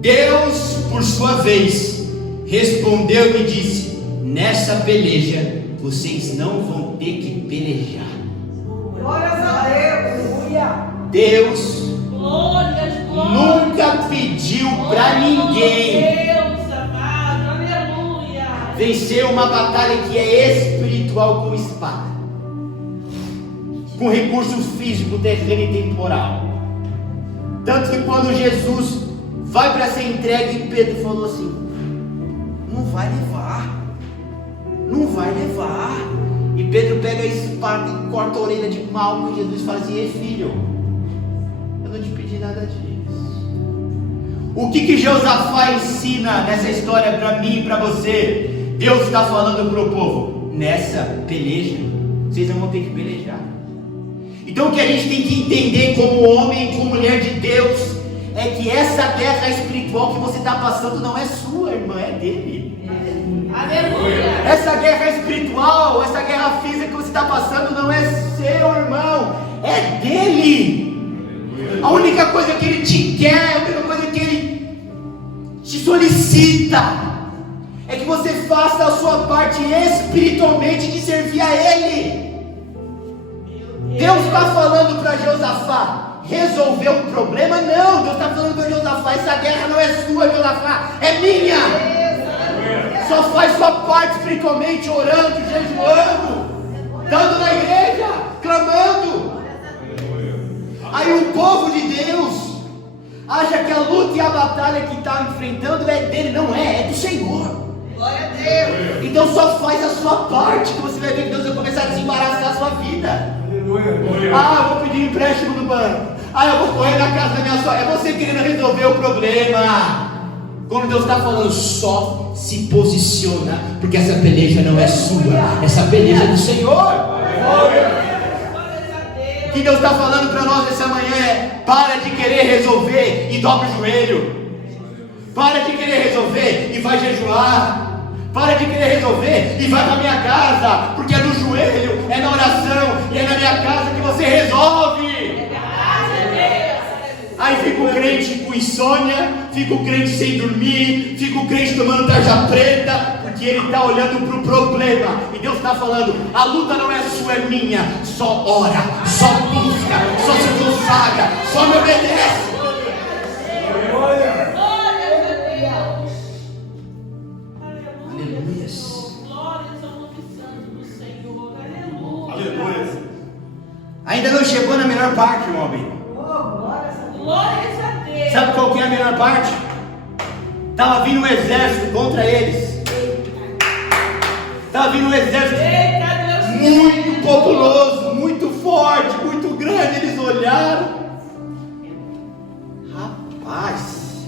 Deus, por sua vez, respondeu e disse: nessa peleja vocês não vão ter que pelejar. Glórias a Deus. Deus Glórias, nunca pediu para ninguém Deus amado, aleluia! vencer uma batalha que é espiritual com espada, com recurso físico, terreno e temporal. Tanto que quando Jesus vai para ser entregue, Pedro falou assim: não vai levar. E Pedro pega a espada e corta a orelha de Malco, e Jesus fala assim: ei filho, eu não te pedi nada disso. O que Josafá ensina nessa história para mim e para você? Deus está falando para o povo: nessa peleja vocês não vão ter que pelejar. Então o que a gente tem que entender como homem e como mulher de Deus é que essa guerra espiritual que você está passando não é sua, irmã, é dele. Aleluia! Essa guerra espiritual, essa guerra física que você está passando não é seu, irmão, é dele. A única coisa que ele te quer, a única coisa que ele te solicita é que você faça a sua parte espiritualmente de servir a ele. Deus está falando para Josafá resolver o problema? Não, Deus está falando para Josafá: essa guerra não é sua, Josafá, é minha. Só faz sua parte espiritualmente, orando, jejuando, estando na igreja, clamando. Aí o povo de Deus acha que a luta e a batalha que está enfrentando é dele. Não é, é do Senhor. Glória a Deus. Então só faz a sua parte, que você vai ver que Deus vai começar a desembaraçar a sua vida. Ah, eu vou pedir empréstimo do banco. Ah, eu vou correr na casa da minha sogra. É você querendo resolver o problema. Quando Deus está falando, só se posiciona, porque essa peleja não é sua, essa peleja é do Senhor. O que Deus está falando para nós essa manhã é: para de querer resolver e dobra o joelho. Para de querer resolver e vai jejuar. Para de querer resolver e vai para minha casa, porque é no joelho, é na oração e é na minha casa que você resolve. Aí fica o crente com insônia, fica o crente sem dormir, fica o crente tomando tarja preta, porque ele está olhando para o problema. E Deus está falando: a luta não é sua, é minha. Só ora, só busca, só se consagra, só me obedece. Glórias a Deus. Aleluia. Glórias ao nome santo do Senhor. Aleluia. Aleluia. Ainda não chegou na melhor parte, meu amigo. Glórias a Deus. Sabe qual que é a melhor parte? Estava vindo um exército contra eles. Estava vindo um exército Eita, Deus. muito populoso, muito forte, muito grande. Eles olharam. Rapaz,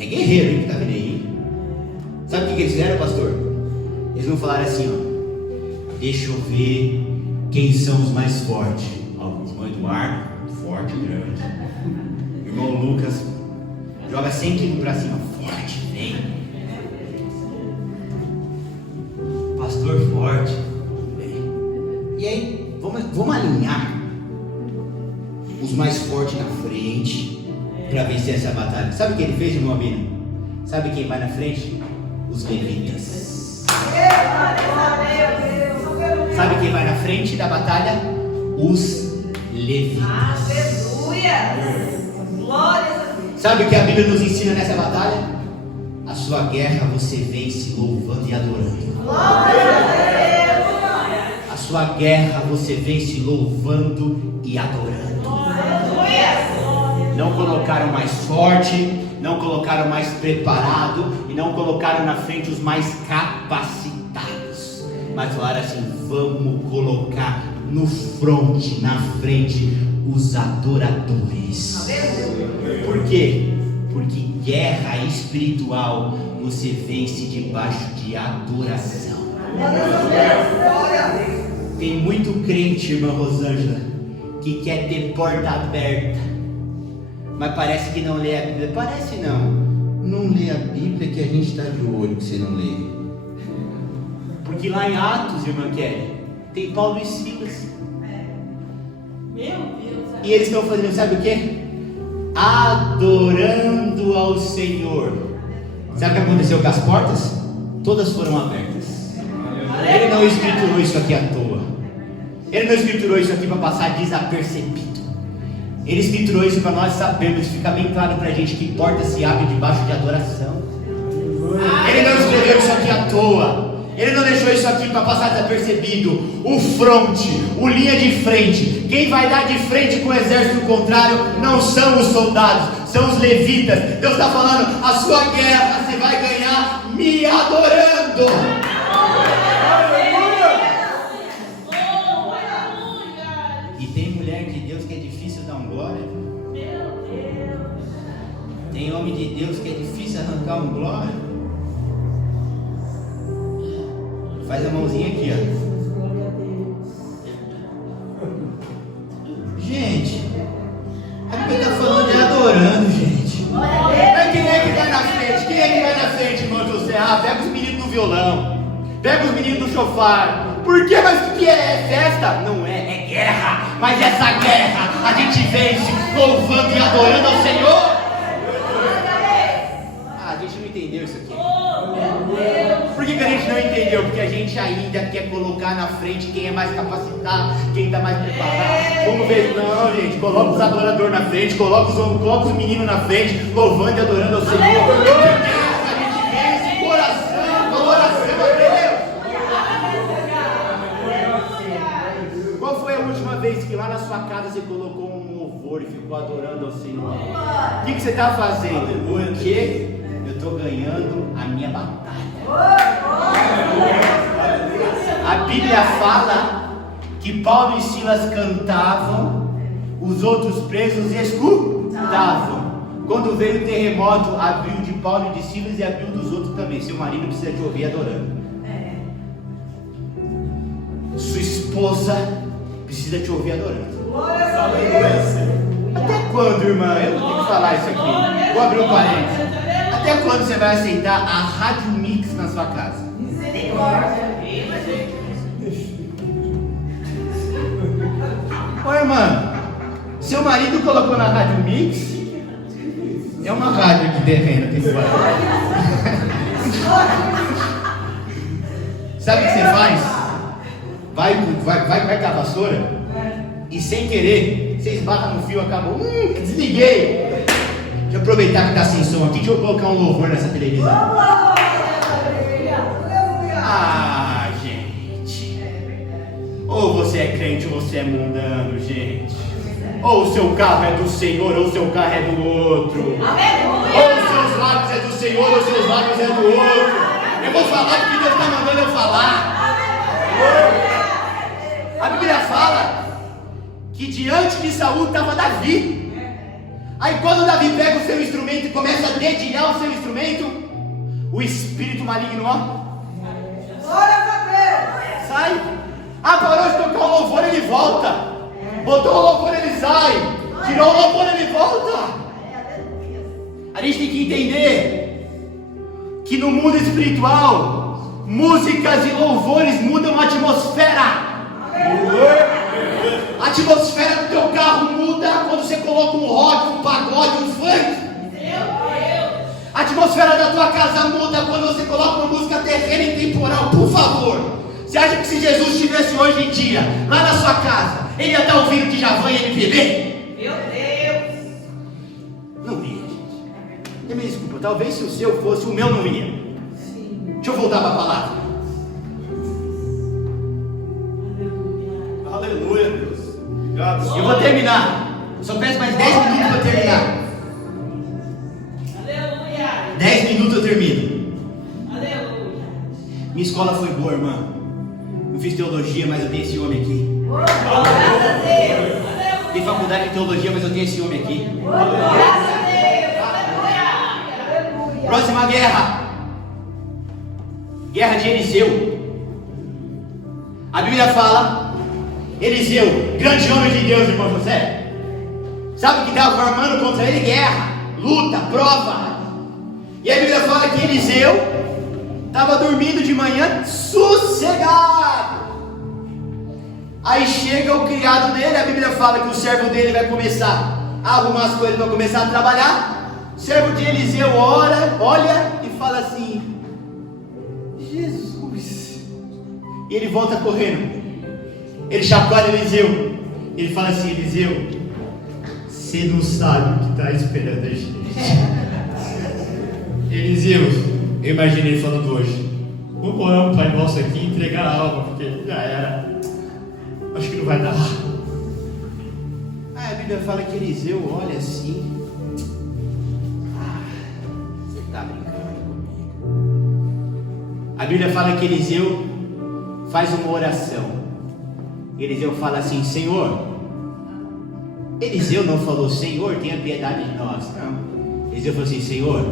é guerreiro, hein, que está vindo aí. Sabe o que eles fizeram, pastor? Eles não falaram assim, ó: deixa eu ver quem são os mais fortes. Ó, o irmão Eduardo, forte e grande. O irmão Lucas joga 100 quilos para cima, forte, vem. Pastor forte, bem. E aí, vamos alinhar os mais fortes na frente para vencer essa batalha. Sabe o que ele fez, irmão Abino? Sabe quem vai na frente? Os levitas. Sabe quem vai na frente da batalha? Os levitas. Aleluia. Glórias a Deus. Sabe o que a Bíblia nos ensina nessa batalha? A sua guerra você vence louvando e adorando. A sua guerra você vence louvando e adorando. Não colocaram mais forte, não colocaram mais preparado e não colocaram na frente os mais capacitados, mas falaram assim: vamos colocar no fronte, na frente, os adoradores. Por quê? Porque guerra espiritual você vence debaixo de adoração. Tem muito crente, irmã Rosângela, que quer ter porta aberta, mas parece que não lê a Bíblia. Parece não lê a Bíblia, que a gente está de olho que você não lê. Porque lá em Atos, irmã Kelly, tem Paulo e Silas. Meu Deus. E eles estão fazendo, sabe o que? Adorando ao Senhor. Sabe o que aconteceu com as portas? Todas foram abertas. Ele não escriturou isso aqui à toa. Ele não escriturou isso aqui para passar desapercebido. Ele escriturou isso para nós sabermos, fica bem claro para a gente que porta se abre debaixo de adoração. Ele não escreveu isso aqui à toa. Ele não deixou isso aqui para passar desapercebido. O fronte, o linha de frente, quem vai dar de frente com o exército contrário não são os soldados, são os levitas. Deus está falando: a sua guerra você vai ganhar me adorando. E tem mulher de Deus que é difícil dar um glória. Tem homem de Deus que é difícil arrancar um glória. Faz a mãozinha aqui, ó. Gente, a Bíblia está falando de adorando, gente. Mas quem é que vai na frente? Quem é que vai na frente, irmão José? Pega os meninos do violão, pega os meninos do chofar. Por quê? Mas o que é? É festa? Não é, é guerra. Mas essa guerra a gente vence louvando e adorando ao Senhor. A gente não entendeu isso aqui. Por que a gente não entendeu? Porque a gente ainda quer colocar na frente quem é mais capacitado, quem está mais preparado. Vamos ver, não, gente, coloca os adoradores na frente, coloca os meninos na frente, louvando e adorando ao Senhor. Porque a gente vence coração, com oração a Deus. Qual foi a última vez que lá na sua casa você colocou um louvor e ficou adorando ao Senhor? O que você está fazendo? Porque eu estou ganhando a minha batalha. A Bíblia fala que Paulo e Silas cantavam, os outros presos escutavam. Quando veio o terremoto, abriu de Paulo e de Silas e abriu dos outros também. Seu marido precisa te ouvir adorando. Sua esposa precisa te ouvir adorando. Até quando, irmã? Eu vou ter que falar isso aqui. Vou abrir um parênteses. Até quando você vai aceitar a Rádio Mix na sua casa? Misericórdia. Ô irmã, Seu marido colocou na rádio Mix. É uma rádio de terreno que fora. Sabe o que você faz? Vai com a vassoura e sem querer você esbarra no fio, acabou. Desliguei. Deixa eu aproveitar que tá sem som aqui. Deixa eu colocar um louvor nessa televisão. Ah, gente. Ou você é crente ou você é mundano, gente. Ou o seu carro é do Senhor ou o seu carro é do outro. Ou os seus lábios é do Senhor ou os seus lábios é do outro. Eu vou falar porque Deus está mandando eu falar. A Bíblia fala que diante de Saul estava Davi. Aí quando Davi pega o seu instrumento e começa a dedilhar o seu instrumento, o espírito maligno, ó, sai. Parou de tocar o louvor, ele volta. Botou o louvor, ele sai. Tirou o louvor, ele volta. A gente tem que entender que no mundo espiritual, músicas e louvores mudam a atmosfera. A atmosfera do teu carro muda quando você coloca um rock, um pagode, um funk. A atmosfera da tua casa muda quando você coloca uma música terrena e temporal. Por favor, você acha que se Jesus estivesse hoje em dia lá na sua casa, ele ia estar ouvindo Djavan e MPB? Meu Deus! Não ia, gente. Me desculpa, talvez se o seu fosse, o meu não ia. Deixa eu voltar para a palavra. Aleluia, Deus. Obrigado. Eu vou terminar. Só peço mais 10 minutos para terminar. Aleluia. 10 minutos eu termino. Aleluia. Minha escola foi boa, irmã. Eu fiz teologia, mas eu tenho esse homem aqui. Graças a Deus! Fiz faculdade de teologia, mas eu tenho esse homem aqui. Graças a Deus! Aleluia! Próxima guerra. Guerra de Eliseu. A Bíblia fala, Eliseu, grande homem de Deus, irmão José. Sabe o que estava formando contra ele? Guerra, luta, prova. E a Bíblia fala que Eliseu estava dormindo de manhã sossegado. Aí chega o criado dele, a Bíblia fala que o servo dele vai começar a arrumar as coisas, vai começar a trabalhar. O servo de Eliseu olha e fala assim: Jesus. E ele volta correndo. Ele chacoalha Eliseu. Ele fala assim: Eliseu, você não sabe o que está esperando a gente. Eliseu, eu imaginei falando hoje: vamos orar um Pai Nosso aqui e entregar a alma, porque já era. Acho que não vai dar. Aí a Bíblia fala que Eliseu olha assim: você está brincando comigo? A Bíblia fala que Eliseu faz uma oração. Eliseu fala assim: Senhor. Eliseu não falou: Senhor, tenha piedade de nós. Não. Eliseu falou assim: Senhor,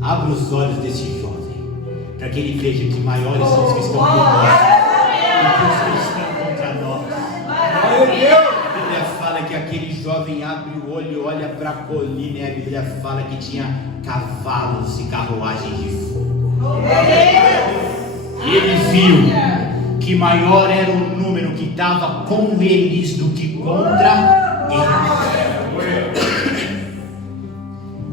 abra os olhos desse jovem, para que ele veja que maiores são os que estão por nós do que os que estão contra nós. A Bíblia fala que aquele jovem abre o olho e olha para a colina, e a Bíblia fala que tinha cavalos e carruagens de fogo. E ele viu que maior era o número que estava com eles do que contra eles.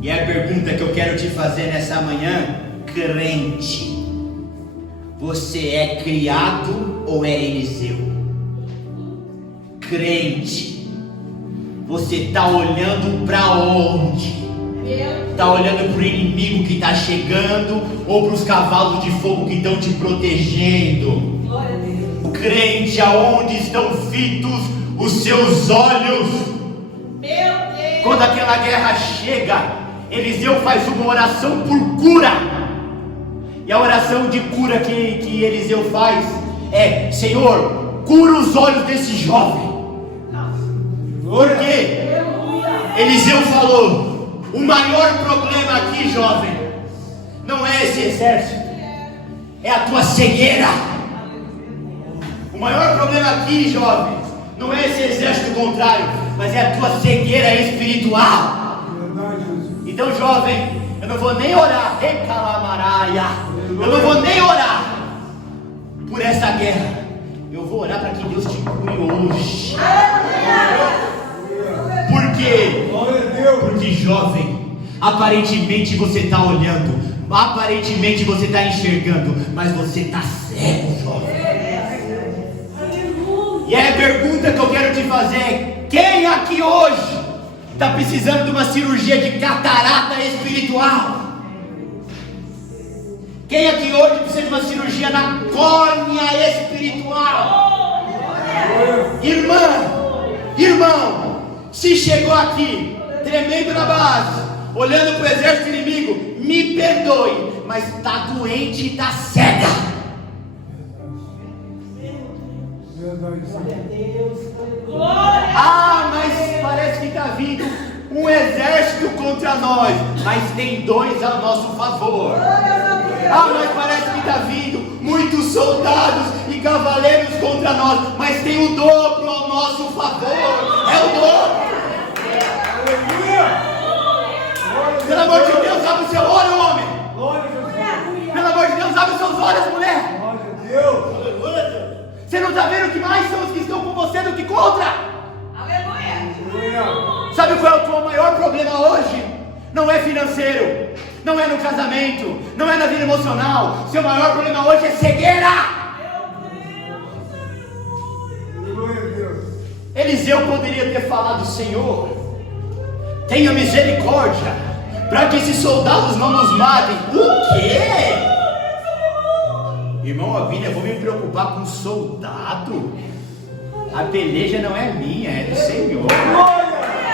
E a pergunta que eu quero te fazer nessa manhã: crente, você é criado ou é Eliseu? Crente, você está olhando para onde? Está olhando para o inimigo que está chegando ou para os cavalos de fogo que estão te protegendo? Crente, aonde estão fitos os seus olhos? Quando aquela guerra chega, Eliseu faz uma oração por cura. E a oração de cura que Eliseu faz é: Senhor, cura os olhos desse jovem. Por quê? Eliseu falou: o maior problema aqui, jovem, não é esse exército, é a tua cegueira. O maior problema aqui, jovem, não é esse exército contrário, mas é a tua cegueira espiritual. Então, jovem, eu não vou nem orar, recalamaraya, eu não vou nem orar por essa guerra, eu vou orar para que Deus te cure hoje. quê? Glória a Deus. Porque, jovem, aparentemente você está olhando, aparentemente você está enxergando, mas você está cego, jovem. E a pergunta que eu quero te fazer é: quem aqui hoje está precisando de uma cirurgia de catarata espiritual? Quem aqui hoje precisa de uma cirurgia na córnea espiritual? Irmão, se chegou aqui tremendo na base, olhando para o exército inimigo, me perdoe, mas está doente e está cega. Ah, mas parece que está vindo um exército contra nós, mas tem dois ao nosso favor. Ah, mas parece que está vindo muitos soldados e cavaleiros contra nós, mas tem o dobro ao nosso favor. É o dobro. Pelo amor de Deus, abre o seu olho, homem. Pelo amor de Deus, abre os seus olhos, mulher. Você não está vendo que mais são os que estão com você do que contra? Sabe qual é o teu maior problema hoje? Não é financeiro, não é no casamento, não é na vida emocional. Seu maior problema hoje é cegueira. Eliseu poderia ter falado: Senhor, tenha misericórdia, para que esses soldados não nos matem. O quê? Irmão Abílio, eu vou me preocupar com soldado? A peleja não é minha, é do Senhor.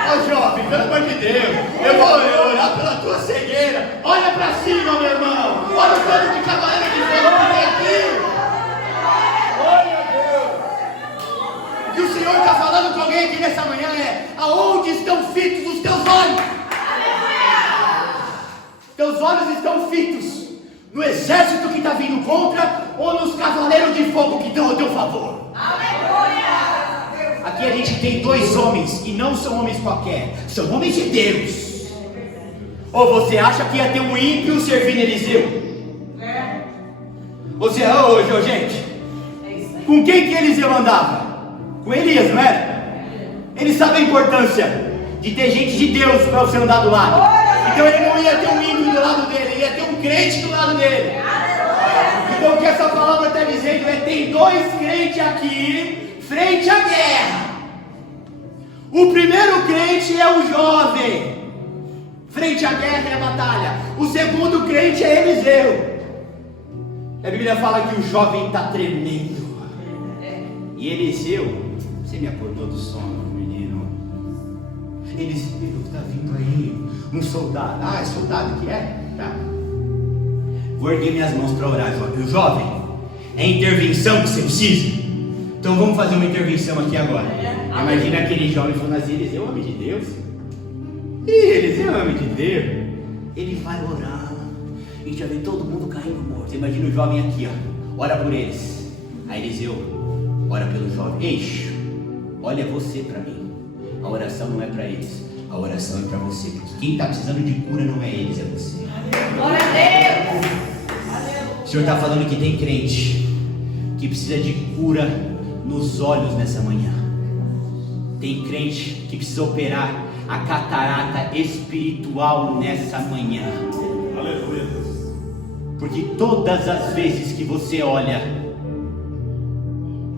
Ô jovem, pelo amor de Deus, eu vou orar pela tua cegueira. Olha para cima, meu irmão. Olha o tanto de cavaleiro de fogo que tem aqui. O que o Senhor está falando com alguém aqui nessa manhã é: aonde estão fitos os teus olhos? Teus olhos estão fitos no exército que está vindo contra, ou nos cavaleiros de fogo que estão ao teu favor? Aqui a gente tem dois homens, e não são homens qualquer, são homens de Deus. Ou você acha que ia ter um ímpio servindo Eliseu? Você, gente, com quem que Eliseu andava? Com Elias, não era? Ele sabe a importância de ter gente de Deus para você andar do lado. Então ele não ia ter um ímpio do lado dele, ele ia ter um crente do lado dele. Então o que essa palavra está dizendo é: tem dois crentes aqui frente à guerra. O primeiro crente é o jovem, frente à guerra e à batalha. O segundo crente é Eliseu. A Bíblia fala que o jovem está tremendo. E Eliseu, você me acordou do sono, menino. Eliseu, está vindo aí um soldado. Ah, é soldado que é? Tá. Vou erguer minhas mãos para orar, jovem. Jovem, é intervenção que você precisa? Então vamos fazer uma intervenção aqui agora. Imagina aquele jovem falando assim: Eliseu é homem de Deus? Eliseu é homem de Deus? Ele vai orar e já vê todo mundo caindo morto. Você imagina o jovem aqui, ó, ora por eles. Aí Eliseu ora pelo jovem: Eixo, olha você para mim. A oração não é para eles, a oração é para você. Porque quem está precisando de cura não é eles, é você. Glória a Deus. O Senhor está falando que tem crente que precisa de cura nos olhos nessa manhã. Tem crente que precisa operar a catarata espiritual nessa manhã. Aleluia. Porque todas as vezes que você olha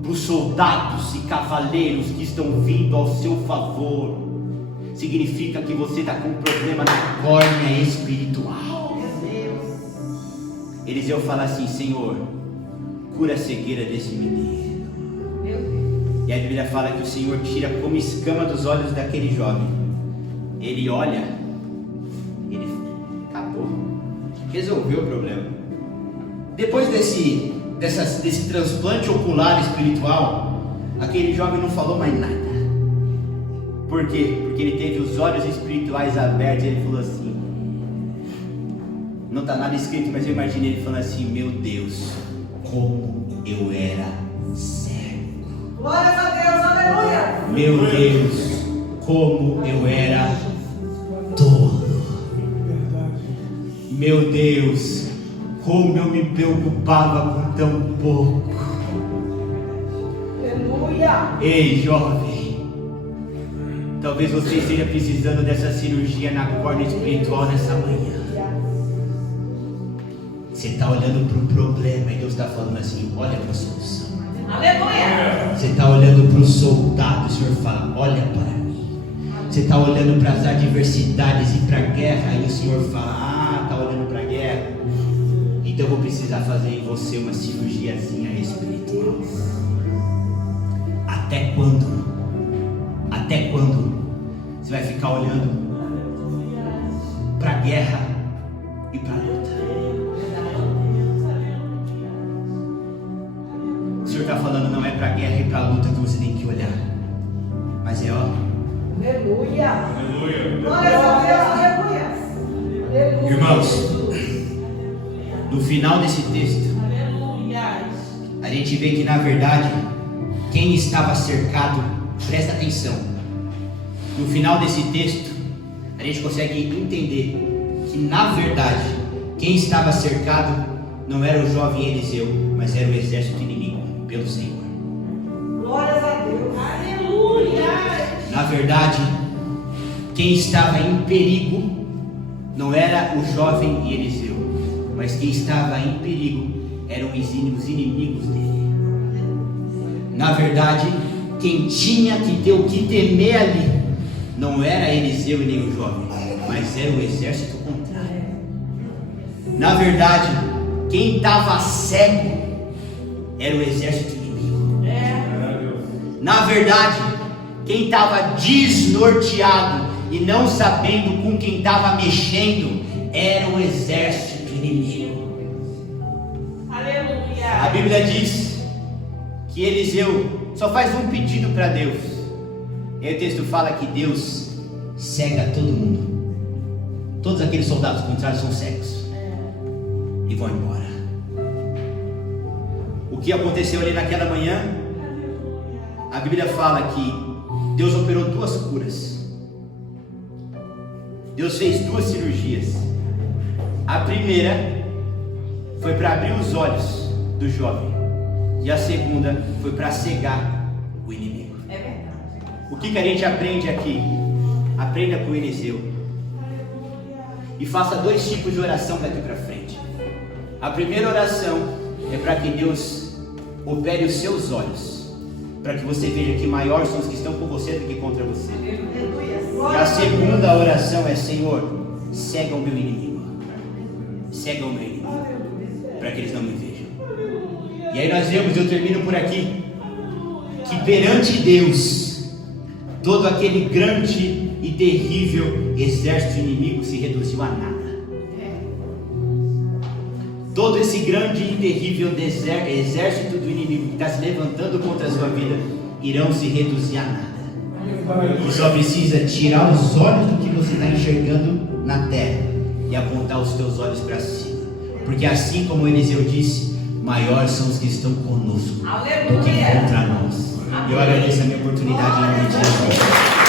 para os soldados e cavaleiros que estão vindo ao seu favor, significa que você está com um problema na córnea espiritual. Eliseu fala assim: Senhor, cura a cegueira desse menino. E a Bíblia fala que o Senhor tira como escama dos olhos daquele jovem. Ele olha, ele acabou, resolveu o problema. Depois desse transplante ocular espiritual, aquele jovem não falou mais nada. Por quê? Porque ele teve os olhos espirituais abertos e ele falou assim: não está nada escrito, mas eu imaginei ele falando assim: meu Deus, como eu era cego. Glória a Deus, aleluia. Meu Deus, como eu era tolo. Meu Deus, como eu me preocupava com tão pouco. Aleluia. Ei, jovem, Talvez você esteja precisando dessa cirurgia na corda espiritual nessa manhã. Você está olhando para o problema e Deus está falando assim: olha para a solução. Aleluia. Você está olhando para o soldado, o Senhor fala: olha para mim. Você está olhando para as adversidades e para a guerra, e o Senhor fala: está olhando para a guerra, então eu vou precisar fazer em você uma cirurgiazinha espiritual. Até quando? Até quando você vai ficar olhando para a guerra e para a luta? O Senhor está falando: não é para a guerra e para a luta que você tem que olhar, mas é Aleluia. Aleluia. Glória a Deus. Aleluia. Aleluia. Irmãos, no final desse texto, Aleluia. a gente vê que na verdade quem estava cercado, presta atenção, no final desse texto a gente consegue entender que na verdade quem estava cercado não era o jovem Eliseu, mas era o exército inimigo pelo Senhor. Glórias a Deus. Aleluia. Na verdade, quem estava em perigo não era o jovem Eliseu, mas quem estava em perigo eram os inimigos dele. Na verdade, quem tinha que ter o que temer ali não era Eliseu e nem o jovem, mas era o exército contrário. Na verdade, quem estava cego era o exército inimigo. Na verdade, quem estava desnorteado e não sabendo com quem estava mexendo era o exército inimigo. Aleluia. A Bíblia diz que Eliseu só faz um pedido para Deus. E aí o texto fala que Deus cega todo mundo. Todos aqueles soldados contrários são cegos e vão embora. O que aconteceu ali naquela manhã? A Bíblia fala que Deus operou 2 curas. Deus fez 2 cirurgias. A primeira foi para abrir os olhos do jovem, e a segunda foi para cegar o inimigo. É verdade. O que a gente aprende aqui? Aprenda com Eliseu e faça 2 tipos de oração daqui para frente. A primeira oração é para que Deus opere os seus olhos, para que você veja que maiores são os que estão com você do que contra você. E a segunda oração é: Senhor, cega o meu inimigo, cega o meu inimigo, para que eles não me vejam. E aí nós vemos, eu termino por aqui, que perante Deus, todo aquele grande e terrível exército inimigo se reduziu a nada. Todo esse grande e terrível exército do inimigo que está se levantando contra a sua vida irão se reduzir a nada. Você só precisa tirar os olhos do que você está enxergando na terra e apontar os teus olhos para cima, porque assim como Eliseu disse, maiores são os que estão conosco do que contra nós. Eu agradeço a minha oportunidade em nome de Jesus.